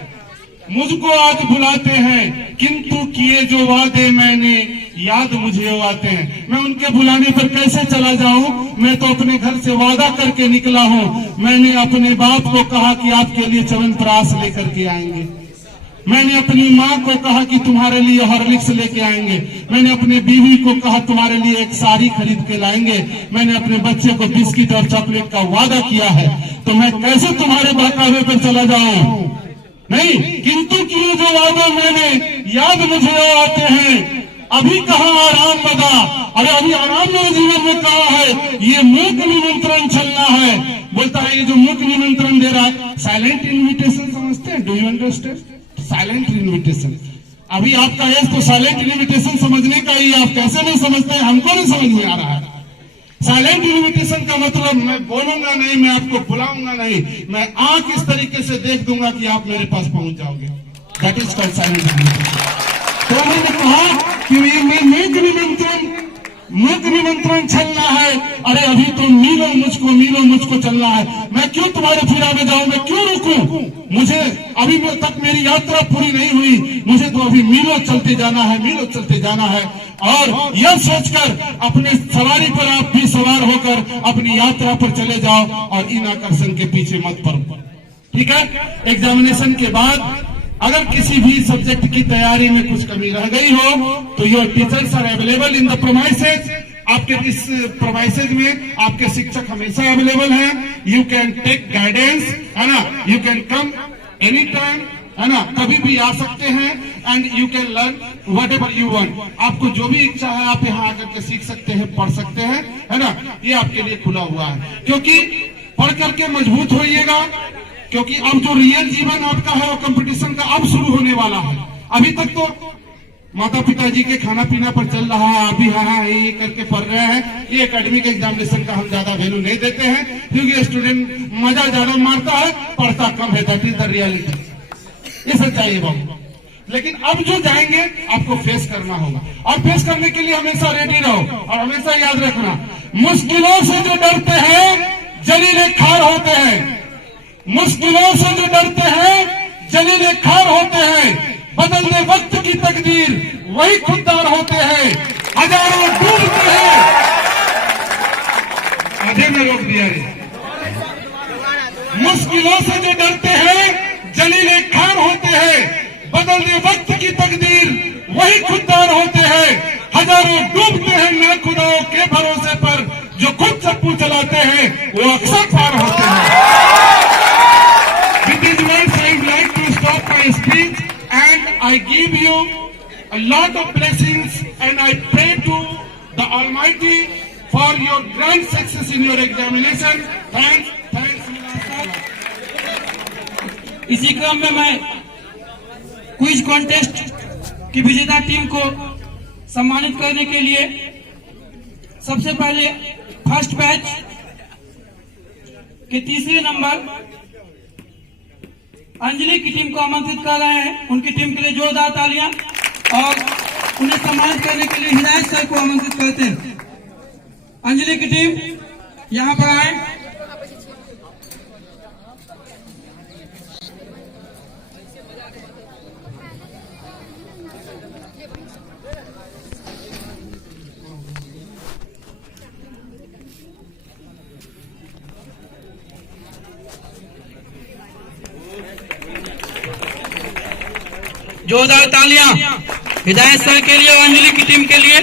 मुझको आज बुलाते हैं, किंतु किए जो वादे मैंने याद मुझे वो आते हैं। मैं उनके बुलाने पर कैसे चला जाऊं? मैं तो अपने घर से वादा करके निकला हूं। मैंने अपने बाप को कहा कि आपके लिए च्यवनप्राश लेकर के आएंगे। मैंने अपनी माँ को कहा कि तुम्हारे लिए हॉर्लिक्स लेके आएंगे। मैंने अपने बीवी को कहा तुम्हारे लिए एक साड़ी खरीद के लाएंगे। मैंने अपने बच्चे को बिस्किट और चॉकलेट का वादा किया है। तो मैं कैसे तुम्हारे बहकावे पर चला जाऊं? नहीं, किंतु किए जो वादे मैंने याद मुझे वो आते हैं। अभी कहाँ आराम बदा, अरे अभी आराम मेरे जीवन में कहाँ है? ये मूक निमंत्रण चलना है। बोलता है ये जो मूक निमंत्रण दे रहा है, साइलेंट इन्विटेशन समझते हैं? Do you understand? Silent invitation. अभी आपका एज तो साइलेंट इन्विटेशन समझने का ही, आप कैसे नहीं समझते हैं हमको नहीं समझ में आ रहा है। साइलेंट इन्विटेशन का मतलब मैं बोलूंगा नहीं, मैं आपको बुलाऊंगा नहीं, मैं आंख इस तरीके से देख दूंगा कि आप मेरे पास पहुंच जाओगे। That is called silent invitation. तो मैंने कहा कि मूक निमंत्रण चलना है। अरे अभी तो मिलो मुझको चलना है। मैं क्यों तुम्हारे फिरा में जाऊं, मैं क्यों रुकूं? मुझे अभी तक मेरी यात्रा पूरी नहीं हुई, मुझे तो अभी मिलो चलते जाना है, मिलो चलते जाना है। और यह सोचकर अपने सवारी पर आप भी सवार होकर अपनी यात्रा पर चले जाओ और इन आकर्षण के पीछे मत पड़ो। ठीक है? एग्जामिनेशन के बाद अगर किसी भी सब्जेक्ट की तैयारी में कुछ कमी रह गई हो तो your teachers are available in the premises. आपके इस प्रोमाइसेज में आपके शिक्षक हमेशा अवेलेबल हैं। यू कैन टेक गाइडेंस, है ना, you can come any time, है ना, कभी भी आ सकते हैं। And you can learn what ever you want. आपको जो भी इच्छा है आप यहाँ आकर के सीख सकते हैं, पढ़ सकते हैं, है ना। ये आपके लिए खुला हुआ है, क्योंकि पढ़ करके मजबूत होइएगा। क्योंकि अब जो रियल जीवन आपका है वो कंपटीशन का अब शुरू होने वाला है। अभी तक तो माता पिताजी के खाना पीना पर चल रहा है, आप भी हाँ ये करके पढ़ रहे हैं। ये एकेडमिक एग्जामिनेशन का हम ज्यादा वैल्यू नहीं देते हैं, क्योंकि स्टूडेंट मजा ज्यादा मारता है, पढ़ता कम है। दैट इज द रियलिटी, ये सच्चाई है बाबू। लेकिन अब जो जाएंगे आपको फेस करना होगा, और फेस करने के लिए हमेशा रेडी रहो। और हमेशा याद रखना, मुश्किलों से जो डरते हैं जलीले खार होते हैं। मुश्किलों से जो डरते हैं जलीले खार होते हैं। बदलने वक्त की तकदीर वही खुददार होते हैं। हजारों डूबते हैं। आधे में रोक दिया रे। मुश्किलों से जो डरते हैं जलीले खार होते हैं। बदलने वक्त की तकदीर वही खुददार होते हैं। हजारों डूबते हैं नाखुदाओं के भरोसे पर, जो खुद चप्पू चलाते हैं वो अक्सर पार होते हैं। With these words, I would like to stop my speech, and I give you a lot of blessings, and I pray to the Almighty for your grand success in your examination. Thanks. इसी क्रम में मैं quiz contest की विजेता team को सम्मानित करने के लिए सबसे पहले फर्स्ट बैच के तीसरे नंबर अंजलि की टीम को आमंत्रित कर रहे हैं। उनकी टीम के लिए जोरदार तालियां, और उन्हें सम्मानित करने के लिए हिदायत सर को आमंत्रित करते हैं। अंजलि की टीम यहां पर आए। जोरदार तालियां हिदायत सर के लिए और अंजलि की टीम के लिए।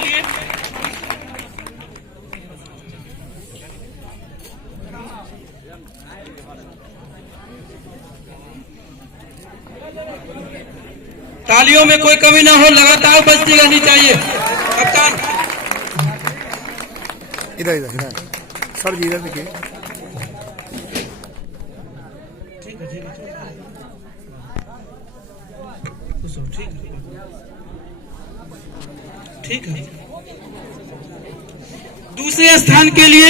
तालियों में कोई कमी ना हो, लगातार बजती रहनी चाहिए। कप्तान इधर इधर इधर सर जी, इधर देखिए। ठीक है। दूसरे स्थान के लिए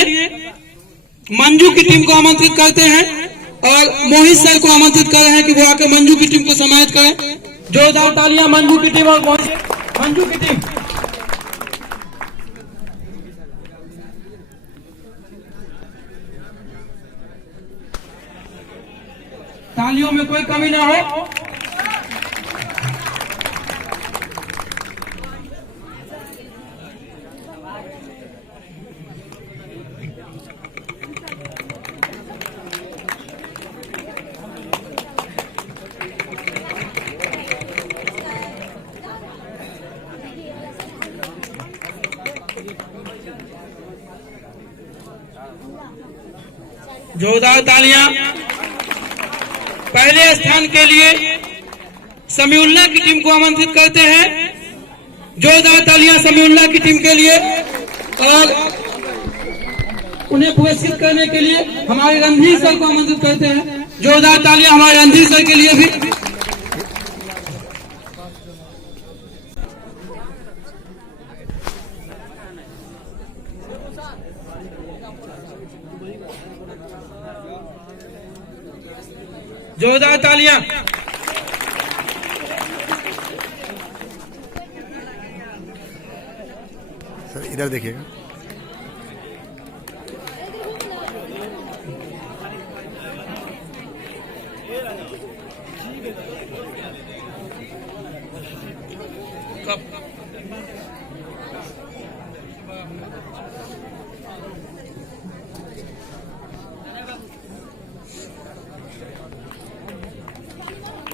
मंजू की टीम को आमंत्रित करते हैं और मोहित सर को आमंत्रित कर रहे हैं कि वो आकर मंजू की टीम को सम्मानित करें। जोरदार तालियां मंजू की टीम और मंजू की टीम। तालियों में कोई कमी ना हो। जोरदार तालियां। पहले स्थान के लिए समीउल्लाह की टीम को आमंत्रित करते हैं। जोरदार तालियां समीउल्लाह की टीम के लिए। और उन्हें पुरस्कृत करने के लिए हमारे रणधीर सर को आमंत्रित करते हैं। जोरदार तालियां हमारे रणधीर सर के लिए भी। जोरदार तालियां। सर इधर देखिएगा।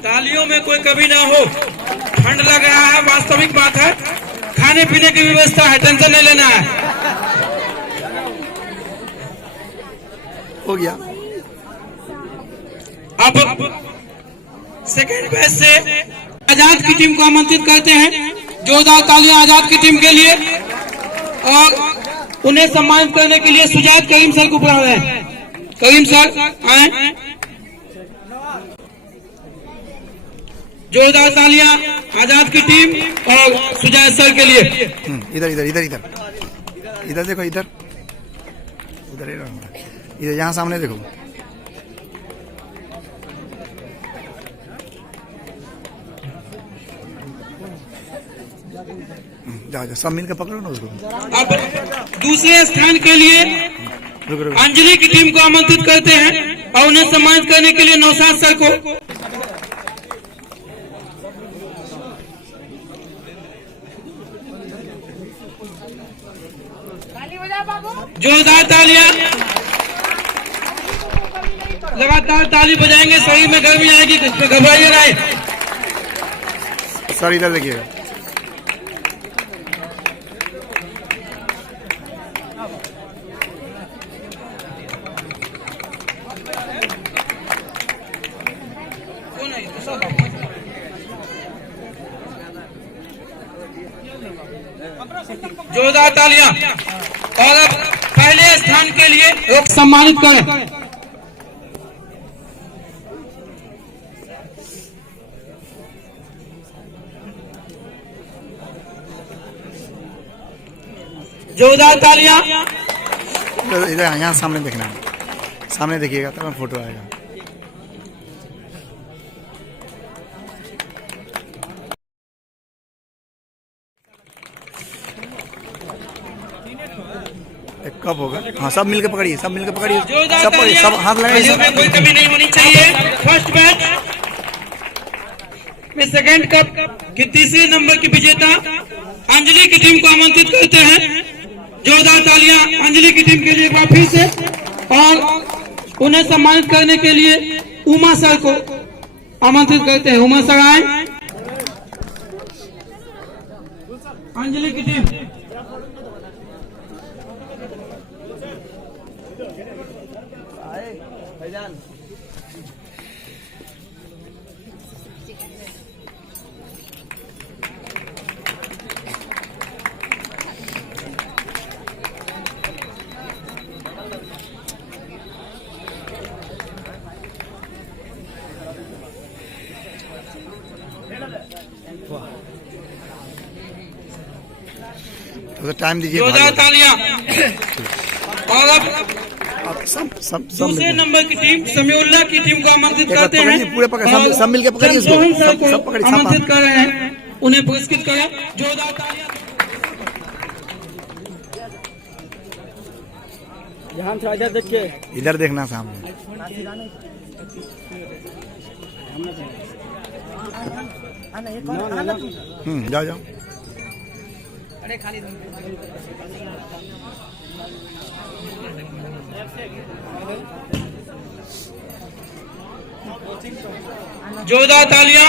तालियों में कोई कमी ना हो। ठंड लग रहा है, वास्तविक बात है। खाने पीने की व्यवस्था है, टेंशन नहीं लेना है। हो गया। अब सेकेंड बैच से आजाद की टीम को आमंत्रित करते हैं। जोरदार तालियां आजाद की टीम के लिए। और उन्हें सम्मानित करने के लिए सुजात करीम सर को बुला रहे हैं। करीम सर आए। जोरदार तालियां आजाद की टीम और सुजात सर के लिए। इधर इधर इधर इधर इधर देखो, इधर उधर इधर यहाँ सामने देखो। जाओ जाओ, सब मिलकर पकड़ो ना उसको। अब दूसरे स्थान के लिए अंजलि की टीम को आमंत्रित करते हैं और उन्हें सम्मानित करने के लिए नौशाद सर को। जोरदार तालियां। लगातार ताली बजाएंगे, शरीर में गर्मी आएगी, घबराइए नहीं। सर इधर देखिएगा। जोरदार तालियां। और अब पहले स्थान के लिए एक सम्मानित करें। जोरदार तालियां। इधर यहाँ सामने देखना है, सामने देखिएगा तब फोटो आएगा। कब होगा? हाँ सब मिलकर पकड़िए, सब मिलकर पकड़िए, सब पकड़िए, सब हाथ लगाइए। कोई कमी नहीं होनी चाहिए। फर्स्ट मैच में सेकंड कप की तीसरे नंबर की विजेता अंजलि की टीम को आमंत्रित करते हैं। जोरदार तालियां अंजलि की टीम के लिए एक बार फिर से। और उन्हें सम्मानित करने के लिए उमा सर को आमंत्रित करते हैं। उमा सर आए। अंजलि की टीम। टाइम दीजिए। जोरदार तालियां। और अब दूसरे नंबर की टीम समीउल्लाह की टीम को आमंत्रित करते हैं। पूरे पकड़, सब मिलके पकड़िए इसको, सब पकड़िए, सब आमंत्रित कर रहे हैं, उन्हें पुरस्कृत करें। जोरदार तालियां। इधर देखना सामने। जाओ जाओ। जोरदार तालियां।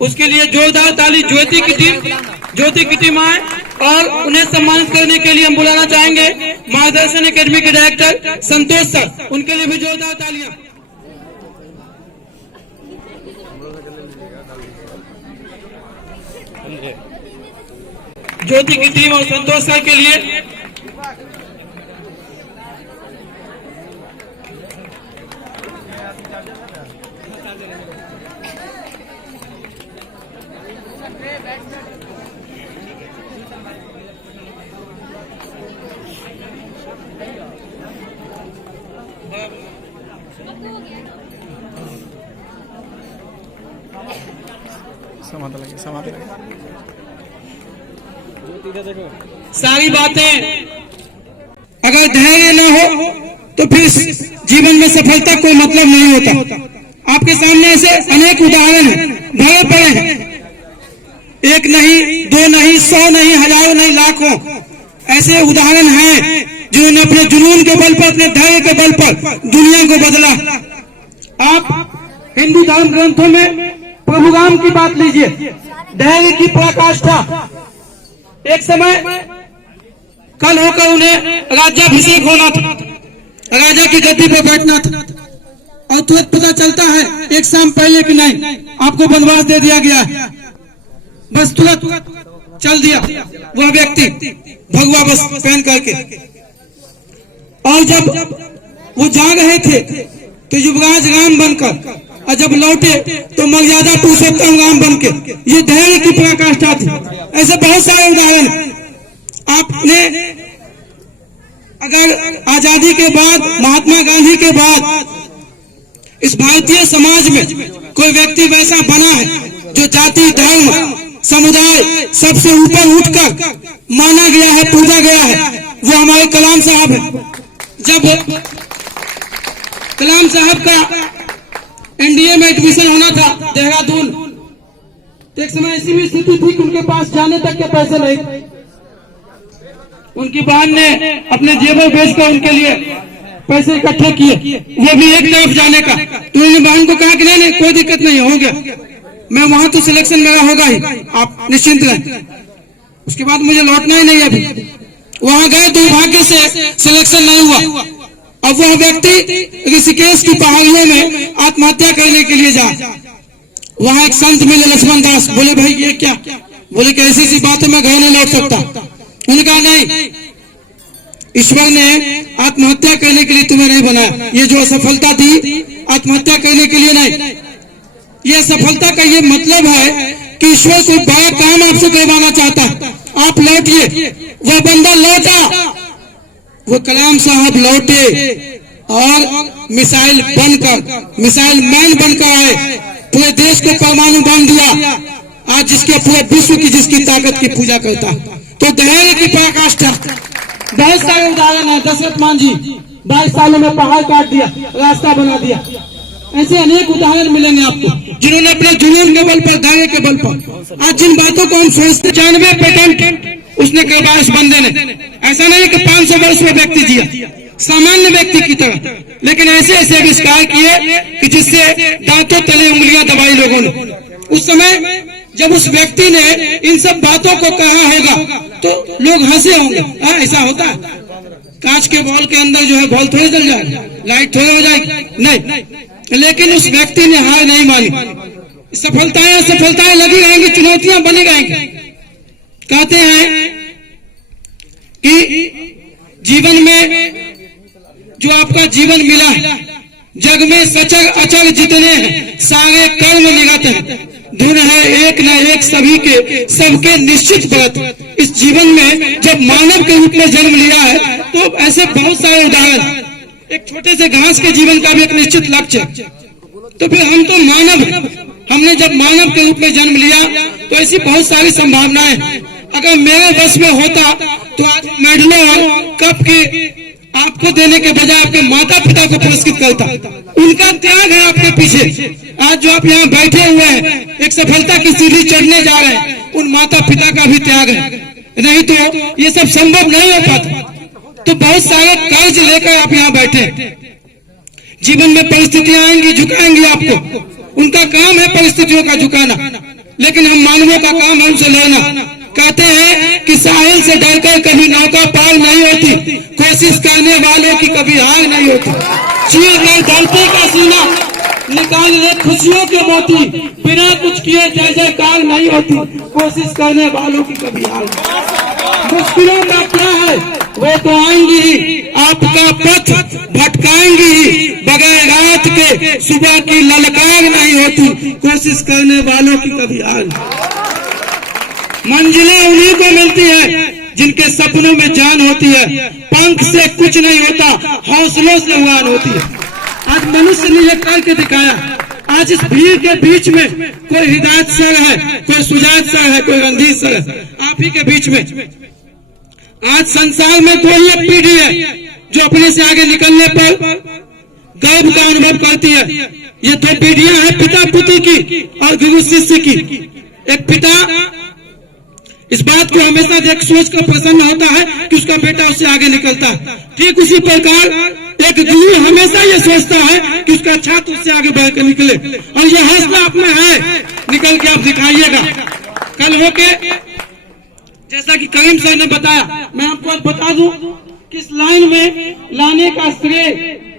उसके लिए जोरदार ताली ज्योति की टीम आए और उन्हें सम्मानित करने के लिए हम बुलाना चाहेंगे मार्गदर्शन एकेडमी के डायरेक्टर संतोष सर, उनके लिए भी जोरदार तालियां। ज्योति की टीम और संतोष सर के लिए समाधि लगे। सारी बातें अगर धैर्य न हो तो फिर जीवन में सफलता कोई मतलब नहीं होता। आपके सामने ऐसे अनेक उदाहरण हैं, भरे पड़े हैं, एक नहीं, दो नहीं, 100 नहीं, हजारों नहीं, लाखों ऐसे उदाहरण हैं जिन्होंने अपने जुनून के बल पर, अपने धैर्य के बल पर दुनिया को बदला। आप हिंदू धर्म ग्रंथों में प्रभु राम की बात लीजिए, धैर्य की पराकाष्ठा। एक समय कल होकर उन्हें राज्याभिषेक होना था, राजा की गद्दी पर बैठना था और तुरंत पता चलता है एक शाम पहले कि नहीं, आपको वनवास दे दिया गया है। बस तुरंत चल दिया वह व्यक्ति भगवा बस पहन करके। और जब वो जा रहे थे तो युवराज राम बनकर, और जब लौटे तो मर्यादा पुरुषोत्तम राम बनके। ये धैर्य की पराकाष्ठा थी। ऐसे बहुत सारे उदाहरण आपने, अगर आजादी के बाद, महात्मा गांधी के बाद इस भारतीय समाज में कोई व्यक्ति वैसा बना है जो जाति, धर्म, समुदाय सबसे ऊपर उठकर माना गया है, पूजा गया है, वो हमारे कलाम साहब है। जब कलाम साहब का एनडीए में एडमिशन होना था देहरादून, तो एक समय ऐसी भी स्थिति थी कि उनके पास जाने तक के पैसे नहीं। उनकी बहन ने अपने जेवर बेचकर उनके लिए पैसे इकट्ठे किए, वो भी एक तरफ जाने का। तो उन्होंने बहन को कहा कि नहीं, कोई दिक्कत नहीं, हो गया, मैं वहां तो सिलेक्शन मेरा होगा ही, आप निश्चिंत रहें। उसके बाद मुझे लौटना ही नहीं। अभी वहां गए, दुर्भाग्य से सिलेक्शन नहीं हुआ। अब वह व्यक्ति ऋषिकेश की पहाड़ियों में आत्महत्या करने के लिए जाए। वहां एक संत मिले, लक्ष्मण दास। बोले भाई ये क्या? बोले कि ऐसी सी बात है, मैं घर नहीं लौट सकता। उन्होंने कहा नहीं, ईश्वर ने आत्महत्या करने के लिए तुम्हें नहीं बनाया। ये जो असफलता दी, आत्महत्या करने के लिए नहीं। ये सफलता का ये मतलब है कि ईश्वर कोई बड़ा काम आपसे करवाना चाहता है, आप लौटिए। वह बंदा लौटा, वो कलाम साहब लौटे और मिसाइल बनकर, मिसाइल मैन बनकर आए, पूरे देश को परमाणु बम दिया। आज जिसके पूरे विश्व की, जिसकी ताकत की पूजा करता। तो धैर्य की पराकाष्ठा। बहुत सारे उदाहरण है। दशरथ मान जी 22 सालों में पहाड़ काट दिया, रास्ता बना दिया। ऐसे अनेक उदाहरण मिलेंगे आपको जिन्होंने अपने जुनून के बल पर, धैर्य के बल पर, आज जिन बातों को हम सोचते, 95 पेटेंट उसने करवाया उस बंदे ने। ऐसा नहीं कि 500 वर्ष में व्यक्ति जिया, सामान्य व्यक्ति की तरह, लेकिन ऐसे ऐसे आविष्कार किए कि जिससे दांतों तले उंगलियां दबाई लोगों ने। उस समय जब उस व्यक्ति ने इन सब बातों को कहा होगा तो लोग हंसे होंगे। ऐसा होता है? कांच के बॉल के अंदर जो है बॉल थोड़ी जल जाएगा, लाइट थोड़ी हो जाएगी, नहीं। लेकिन उस व्यक्ति ने हार नहीं मानी। सफलताएं लगी रहेंगी, चुनौतियां बनी रहेंगी। कहते हैं कि जीवन में जो आपका जीवन मिला है, जग में सचर अचर जितने हैं सारे कर्म निगत हैं। धुन है एक न एक सभी के सबके निश्चित व्रत। इस जीवन में जब मानव के रूप में जन्म लिया है तो ऐसे बहुत सारे उदाहरण, एक छोटे से घास के जीवन का भी एक निश्चित लक्ष्य। तो फिर हम तो मानव, हमने जब मानव के रूप में जन्म लिया तो ऐसी बहुत सारी संभावनाएं हैं। अगर मेरे बस में होता तो आज मेडलों और कप की आपको देने के बजाय आपके माता पिता को पुरस्कृत करता। उनका त्याग है आपके पीछे। आज जो आप यहाँ बैठे हुए हैं, एक सफलता की सीढ़ी चढ़ने जा रहे हैं, उन माता पिता का भी त्याग है, नहीं तो ये सब संभव नहीं हो पाता। तो बहुत सारे कर्ज लेकर आप यहाँ बैठे। जीवन में परिस्थितियां आएंगी, झुकाएंगी आपको, उनका काम है परिस्थितियों का झुकाना, लेकिन हम मानवों का काम है उनसे लेना। कहते हैं कि साहिल से डरकर कभी नौका पार नहीं होती, कोशिश करने वालों की कभी हार नहीं होती। चीर कर धरती का सीना, निकाल ले खुशियों के मोती, बिना कुछ किए जय जयकार नहीं होती, कोशिश करने वालों की कभी हार नहीं। मुश्किलों का क्या है, वो तो आएंगी ही, आपका पथ भटकाएंगी ही, बगैर रात के सुबह की ललकार नहीं होती, कोशिश करने वालों की कभी हार नहीं। मंजिलें उन्हीं को मिलती है जिनके सपनों में जान होती है। पंख से कुछ नहीं होता, हौसलों से उड़ान होती है। आज मनुष्य ने यह करके दिखाया। आज इस भीड़ के बीच में कोई हिदायत सर है, कोई सुजात सर है, कोई रणधीर सर है, आप ही के बीच में। आज संसार में दो ही पीढ़ी है जो अपने से आगे निकलने पर गर्व का अनुभव करती है। ये दो पीढ़ियां हैं, पिता पुत्र की और गुरु शिष्य की। एक पिता इस बात को हमेशा देख सोच कर प्रसन्न होता है कि उसका बेटा उससे आगे निकलता है। ठीक उसी प्रकार एक गुरु हमेशा ये सोचता है कि उसका छात्र उससे आगे बढ़कर निकले, और ये हौसला आप में है, निकल के आप दिखाइएगा। कल होके जैसा कि करीम सर ने बताया, मैं आपको बता दूं कि इस लाइन में लाने का श्रेय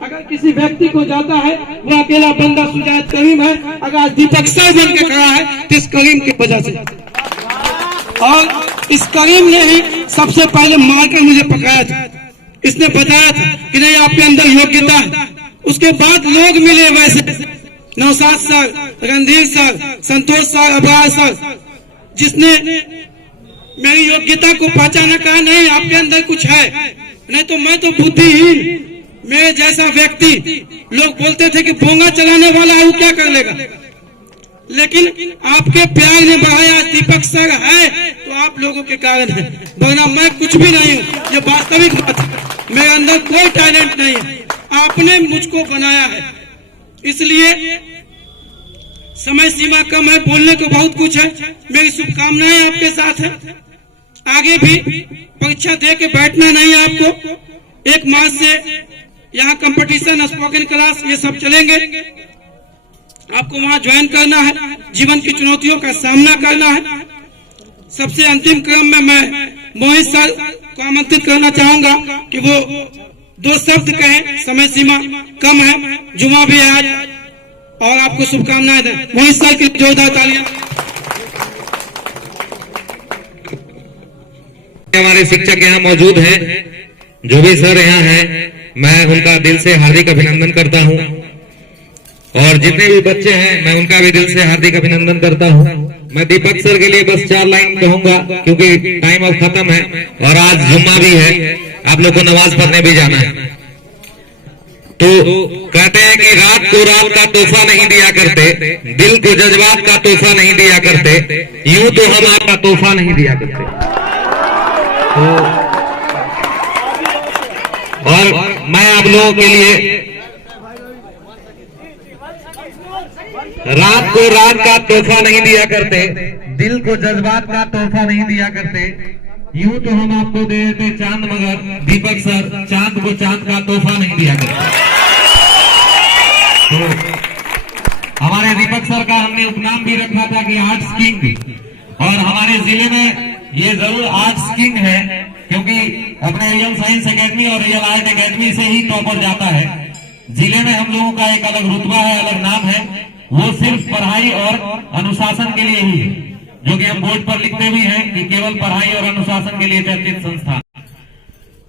अगर किसी व्यक्ति को जाता है, वो अकेला बंदा सुजात करीम है। अगर आज दीपक सर बन के खड़ा है तो इस करीम की वजह से, और इस करीम ने ही सबसे पहले मारकर मुझे पकड़ाया था। इसने बताया था कि नहीं आपके अंदर योग्यता है। उसके बाद लोग मिले वैसे, नौशाद सर, रणधीर सर, संतोष सर, अबरार सर, जिसने मेरी योग्यता को पहचाना, कहा नहीं आपके अंदर कुछ है, नहीं तो मैं तो बुद्धिहीन, मेरे जैसा व्यक्ति। लोग बोलते थे कि भोंगा चलाने वाला है वो क्या कर लेगा, लेकिन आपके प्यार ने बढ़ाया। आज दीपक सर है तो आप लोगों के कारण है, वरना मैं कुछ भी नहीं हूँ। ये वास्तविक बात है, मेरे अंदर कोई टैलेंट नहीं है, आपने मुझको बनाया है। इसलिए समय सीमा कम है, बोलने को बहुत कुछ है। मेरी शुभकामनाएं आपके साथ है। आगे भी परीक्षा दे के बैठना नहीं है आपको। 1 मार्च से यहाँ कंपटीशन, स्पोकन क्लास, ये सब चलेंगे। आपको वहां ज्वाइन करना है, जीवन की चुनौतियों का सामना करना है। सबसे अंतिम क्रम में मैं मोहित सर को आमंत्रित करना चाहूंगा कि वो 2 शब्द कहें। समय सीमा कम है, जुमा भी है आज, और आपको शुभकामनाएं दें। मोहित सर के लिए जोरदार तालियां। हमारे शिक्षक यहाँ मौजूद हैं, जो भी सर यहाँ हैं, मैं उनका दिल से हार्दिक अभिनंदन करता हूँ, और जितने भी बच्चे हैं मैं उनका भी दिल से हार्दिक अभिनंदन करता हूँ। मैं दीपक सर के लिए बस 4 लाइन कहूंगा, क्योंकि टाइम अब खत्म है और आज जुम्मा भी है, आप लोग को नमाज पढ़ने भी जाना है। तो कहते हैं कि रात को रात का तोहफा नहीं दिया करते, दिल को जज्बात का तोहफा नहीं दिया करते, यूं तो हम आपका तोहफा नहीं दिया करते। तो और मैं आप लोगों के लिए रात को रात का तोहफा नहीं दिया करते, दिल को जज्बात का तोहफा नहीं दिया करते, यूं तो हम आपको दे देते चांद, मगर दीपक सर चांद को चांद का तोहफा नहीं दिया करते। तो हमारे दीपक सर का हमने उपनाम भी रखा था कि आर्ट्स किंग, और हमारे जिले में ये जरूर आर्ट्स किंग है, क्योंकि अपने रियल साइंस एकेडमी और रियल आर्ट एकेडमी से ही टॉपर जाता है। जिले में हम लोगों का एक अलग रुतबा है, अलग नाम है, वो सिर्फ पढ़ाई और अनुशासन के लिए ही है, जो कि हम बोर्ड पर लिखते भी हैं कि केवल पढ़ाई और अनुशासन के लिए चर्चित संस्थान।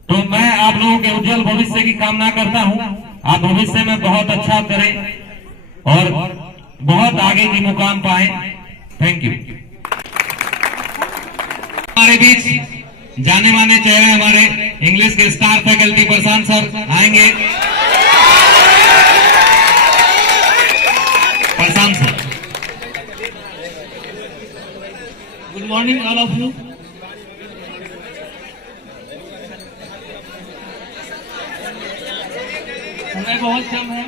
तो मैं आप लोगों के उज्जवल भविष्य की कामना करता हूं। आप भविष्य में बहुत अच्छा करें और बहुत आगे की मुकाम पाएं। Thank you. हमारे बीच जाने माने चेहरे हमारे इंग्लिश के स्टार फैकल्टी प्रशांत सर आएंगे। Prashant sir. Good morning all of you. समय बहुत कम है,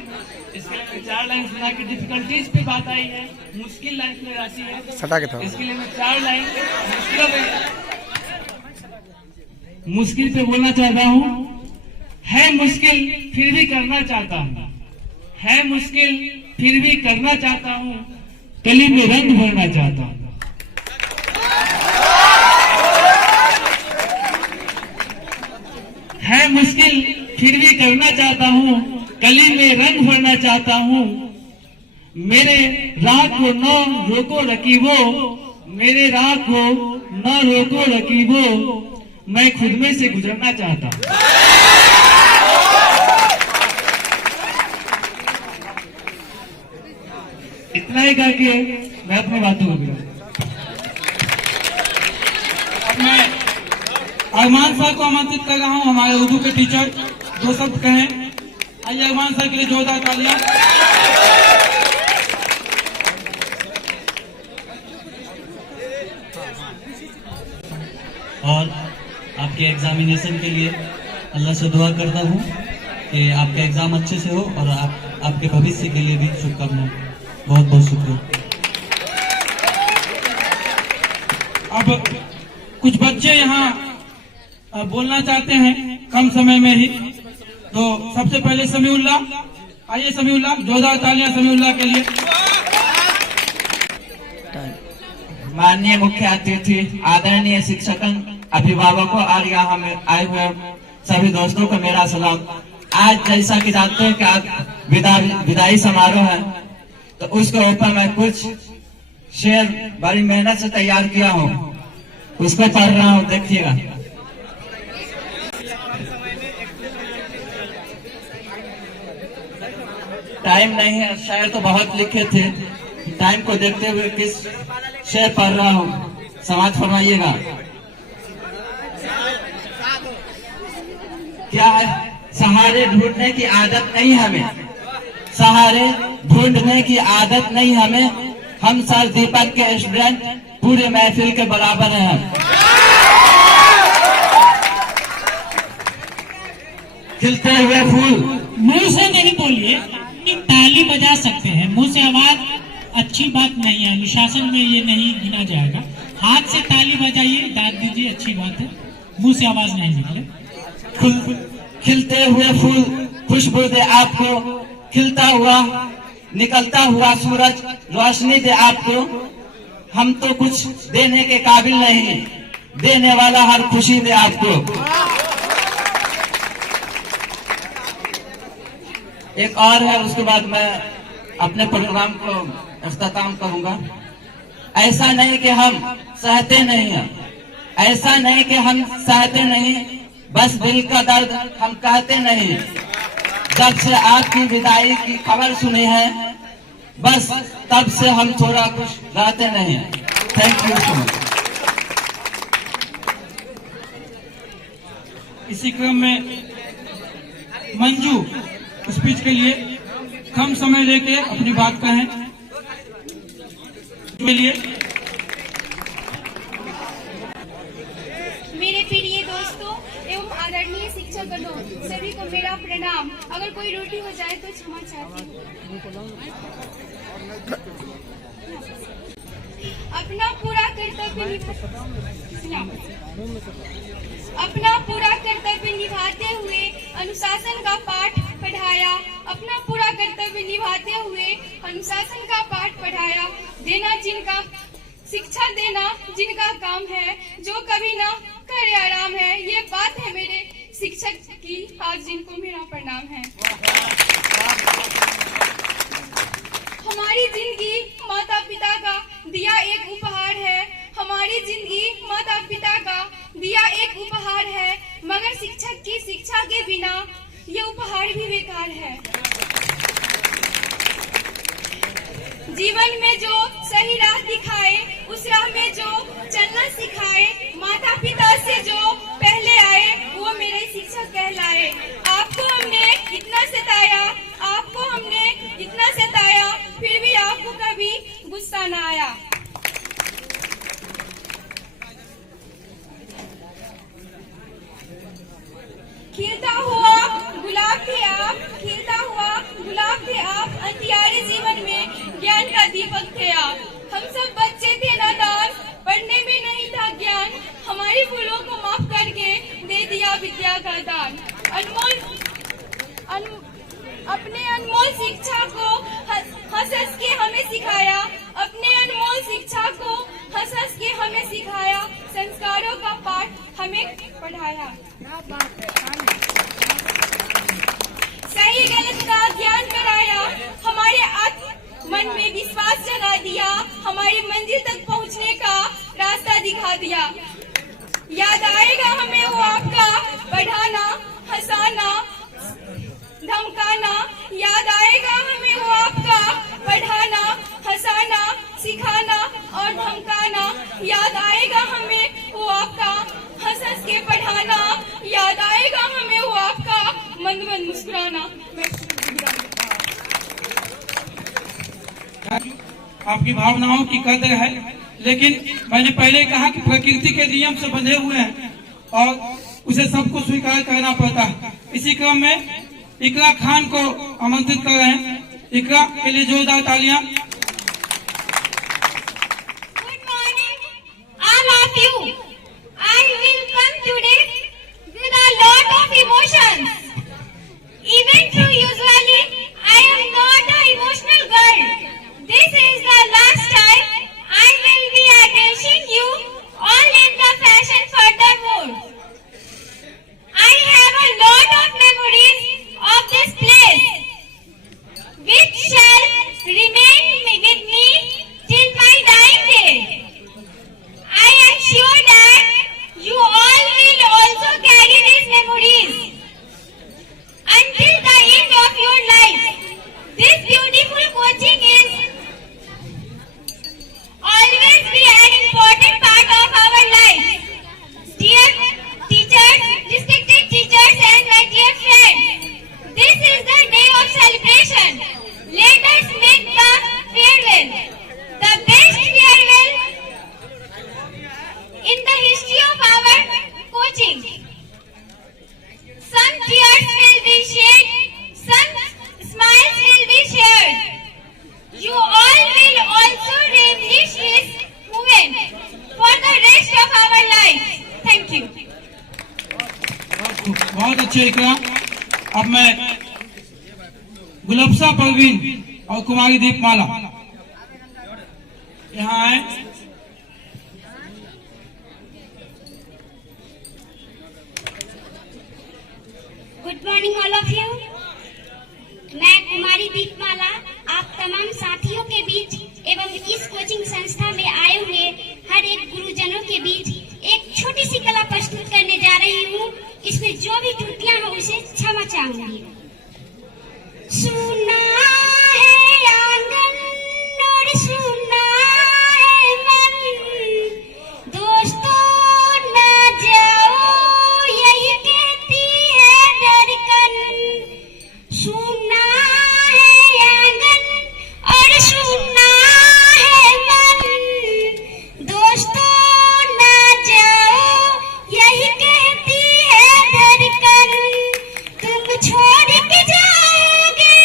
इसके लिए मैं 4 लाइन सुना के डिफिकल्टीज पे बात आई है, मुश्किल लाइफ में राशि है, सटा के था। इसके लिए मैं 4 लाइन मुश्किल पे बोलना चाहता हूँ। है मुश्किल फिर भी करना चाहता हूँ, है मुश्किल फिर भी करना चाहता हूँ, कली में रंग भरना चाहता हूँ। है मुश्किल फिर भी करना चाहता हूँ, कली में रंग भरना चाहता हूँ। मेरे राह को न रोको रकीबो, मेरे राह को न रोको रकीबो, मैं खुद में से गुजरना चाहता हूँ। इतना ही करके मैं अपनी बातों को गिरा। अब मैं अरमान सर को आमंत्रित कर रहा हूं, हमारे उर्दू के टीचर 2 शब्द कहें। आइए अरमान सर के लिए जोरदार तालियां। और आपके एग्जामिनेशन के लिए अल्लाह से दुआ करता हूँ कि आपका एग्जाम अच्छे से हो और आपके भविष्य के लिए भी शुभकामनाएं। बहुत बहुत शुक्रिया। अब कुछ बच्चे यहाँ बोलना चाहते हैं कम समय में ही, तो सबसे पहले समीउल्लाह। आइए समीउल्लाह, जोरदार तालियां समीउल्लाह के लिए। माननीय मुख्य अतिथि, आदरणीय शिक्षकन, अभिभावकों और यहाँ आए हुए सभी दोस्तों को मेरा सलाम। आज जैसा कि जानते हैं कि आज विदाई समारोह है, तो उसके ऊपर मैं कुछ शेर बड़ी मेहनत से तैयार किया हूँ, उसको पढ़ रहा हूँ, देखिएगा। टाइम नहीं है, शायर तो बहुत लिखे थे, टाइम को देखते हुए किस शेर पढ़ रहा हूँ, समाज फरमाइएगा। क्या है? सहारे ढूंढने की आदत नहीं हमें, सहारे ढूंढने की आदत नहीं हमें, हम सर दीपक के स्टूडेंट पूरे महफिल के बराबर हैं हम। खिलते हुए फूल। मुंह से नहीं बोलिए, ताली बजा सकते हैं, मुंह से आवाज अच्छी बात नहीं है, अनुशासन में ये नहीं गिना जाएगा। हाथ से ताली बजाइए, दाद दीजिए, अच्छी बात है, मुंह से आवाज नहीं निकले। खिलते हुए फूल खुशबू दे आपको, खिलता हुआ निकलता हुआ सूरज रोशनी दे आपको। हम तो कुछ देने के काबिल नहीं, देने वाला हर खुशी दे आपको। एक और है, उसके बाद मैं अपने प्रोग्राम को अख्ताम करूंगा। ऐसा नहीं कि हम सहते नहीं हैं, ऐसा नहीं कि हम सहते नहीं, बस दिल का दर्द हम कहते नहीं। जब से आपकी विदाई की खबर सुनी है, बस तब से हम थोड़ा कुछ रहते नहीं। Thank you so much. इसी क्रम में मंजू स्पीच के लिए कम समय लेके अपनी बात कहें के लिए। मेरे प्रिय दोस्तों एवं आदरणीय शिक्षकगणों, सभी को मेरा प्रणाम। अगर कोई रोटी हो जाए तो क्षमा चाहती हूँ। अपना पूरा कर्तव्य निभाते हुए अनुशासन का पाठ पढ़ाया, अपना पूरा कर्तव्य निभाते हुए अनुशासन का पाठ पढ़ाया। देना जिनका शिक्षा देना जिनका काम है, जो कभी ना करे आराम है, ये बात है मेरे शिक्षक की, आज जिनको मेरा प्रणाम है। हमारी जिंदगी माता पिता का दिया एक उपहार है, हमारी जिंदगी माता पिता का दिया एक उपहार है, मगर शिक्षक की शिक्षा के बिना ये उपहार भी बेकार है। जीवन में जो सही राह दिखाए, उस राह में जो चलना सिखाए, माता पिता से जो पहले आए वो मेरे शिक्षक कहलाए। आपको हमने इतना सताया, फिर भी आपको कभी गुस्सा न आया। खिलता हुआ गुलाब थे आप, अंधियारे जीवन में ज्ञान का दीपक थे आप। हम सब बच्चे थे नादान, पढ़ने में नहीं था ज्ञान, हमारी भूलों को माफ करके दे दिया विद्या का दान। अपने अनमोल शिक्षा को हंस के हमें सिखाया, संस्कारों का पाठ हमें पढ़ाया। सही गलत का ज्ञान कराया, हमारे मन में विश्वास जगा दिया, हमारी मंजिल तक पहुंचने का रास्ता दिखा दिया। याद आएगा हमें वो आपका पढ़ाना, हंसाना, धमकाना। याद आएगा हमें वो आपका पढ़ाना, हंसाना, सिखाना और धमकाना। याद आएगा हमें वो आपका हंस के पढ़ाना। याद आएगा हमें वो आपका मंद मंद मुस्कुराना। आपकी भावनाओं की कदर है, लेकिन मैंने पहले कहा कि प्रकृति के नियम से बंधे हुए हैं और उसे सबको स्वीकार करना पड़ता है। इसी क्रम में इकरा खान को आमंत्रित कर रहे हैं। इकरा के लिए जोरदार तालियां। Good morning, all of you. I will come today with a lot of emotions. Even though usually I am not an emotional girl, this is the last time I will be addressing you all in the fashion furthermore. I have a lot of memories of this place, which shall remain with me till my dying day. I am sure that you all will also carry these memories until the end of your life. This beautiful coaching is always be an important part of our life. Dear teachers, respected teachers and my dear friends, this is the day of celebration. Let us make the farewell the best farewell in the history of our coaching. Some tears will be shed, some smiles will be shared. You all will also relish this moment for the rest of our life. Thank you. बहुत अच्छे इकरा। अब मैं गुलबसा परवीन और कुमारी दीपमाला यहाँ आए। Good morning all of you. मैं कुमारी दीपमाला आप तमाम साथियों के बीच एवं इस कोचिंग संस्था में आए हुए हर एक गुरुजनों के बीच एक छोटी सी कला प्रस्तुत करने जा रही हूँ। इसमें जो भी त्रुटियां हो उसे क्षमा चाहूंगी। सुना है आंगन और सुना है मन, दोस्तों ना जाओ यही कहती है धड़कन। सुना है आंगन और सुना है मन, दोस्तों ना जाओ यही कहती है धड़कन। तुम छोड़ के जाओगे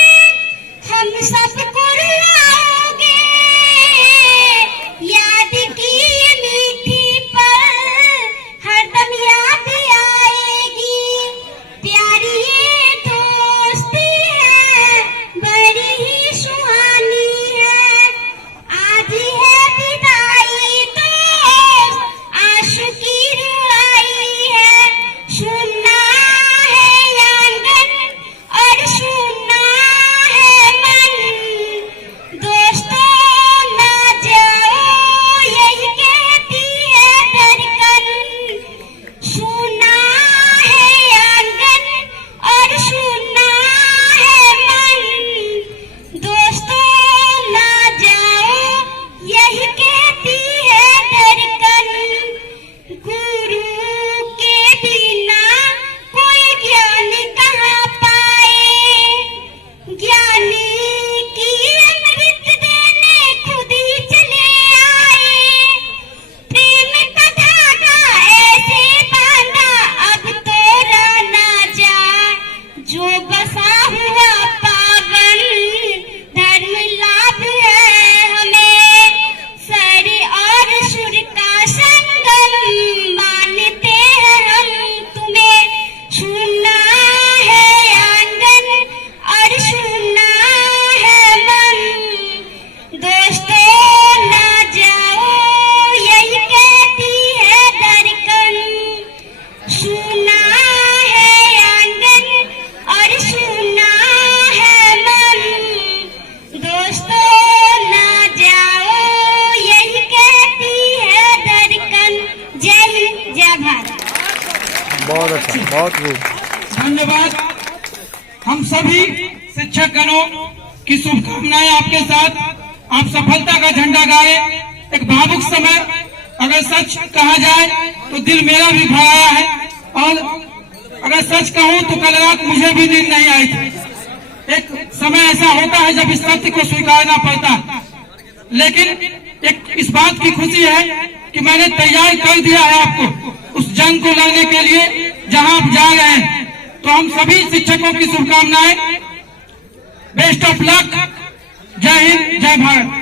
बहुत अच्छा, बहुत खूब। धन्यवाद। हम सभी शिक्षक गणों की शुभकामनाएं आपके साथ। आप सफलता का झंडा गाए। एक भावुक समय, अगर सच कहा जाए तो दिल मेरा भी भर आया है, और अगर सच कहूं तो कल रात मुझे भी नींद नहीं आई थी। एक समय ऐसा होता है जब इस सत्य को स्वीकारना पड़ता, लेकिन एक इस बात की खुशी है कि मैंने तैयार कर दिया है आपको उस जंग को लड़ने के लिए जहां आप जा रहे हैं। तो हम सभी शिक्षकों की शुभकामनाएं। Best of luck. जय हिंद, जय भारत।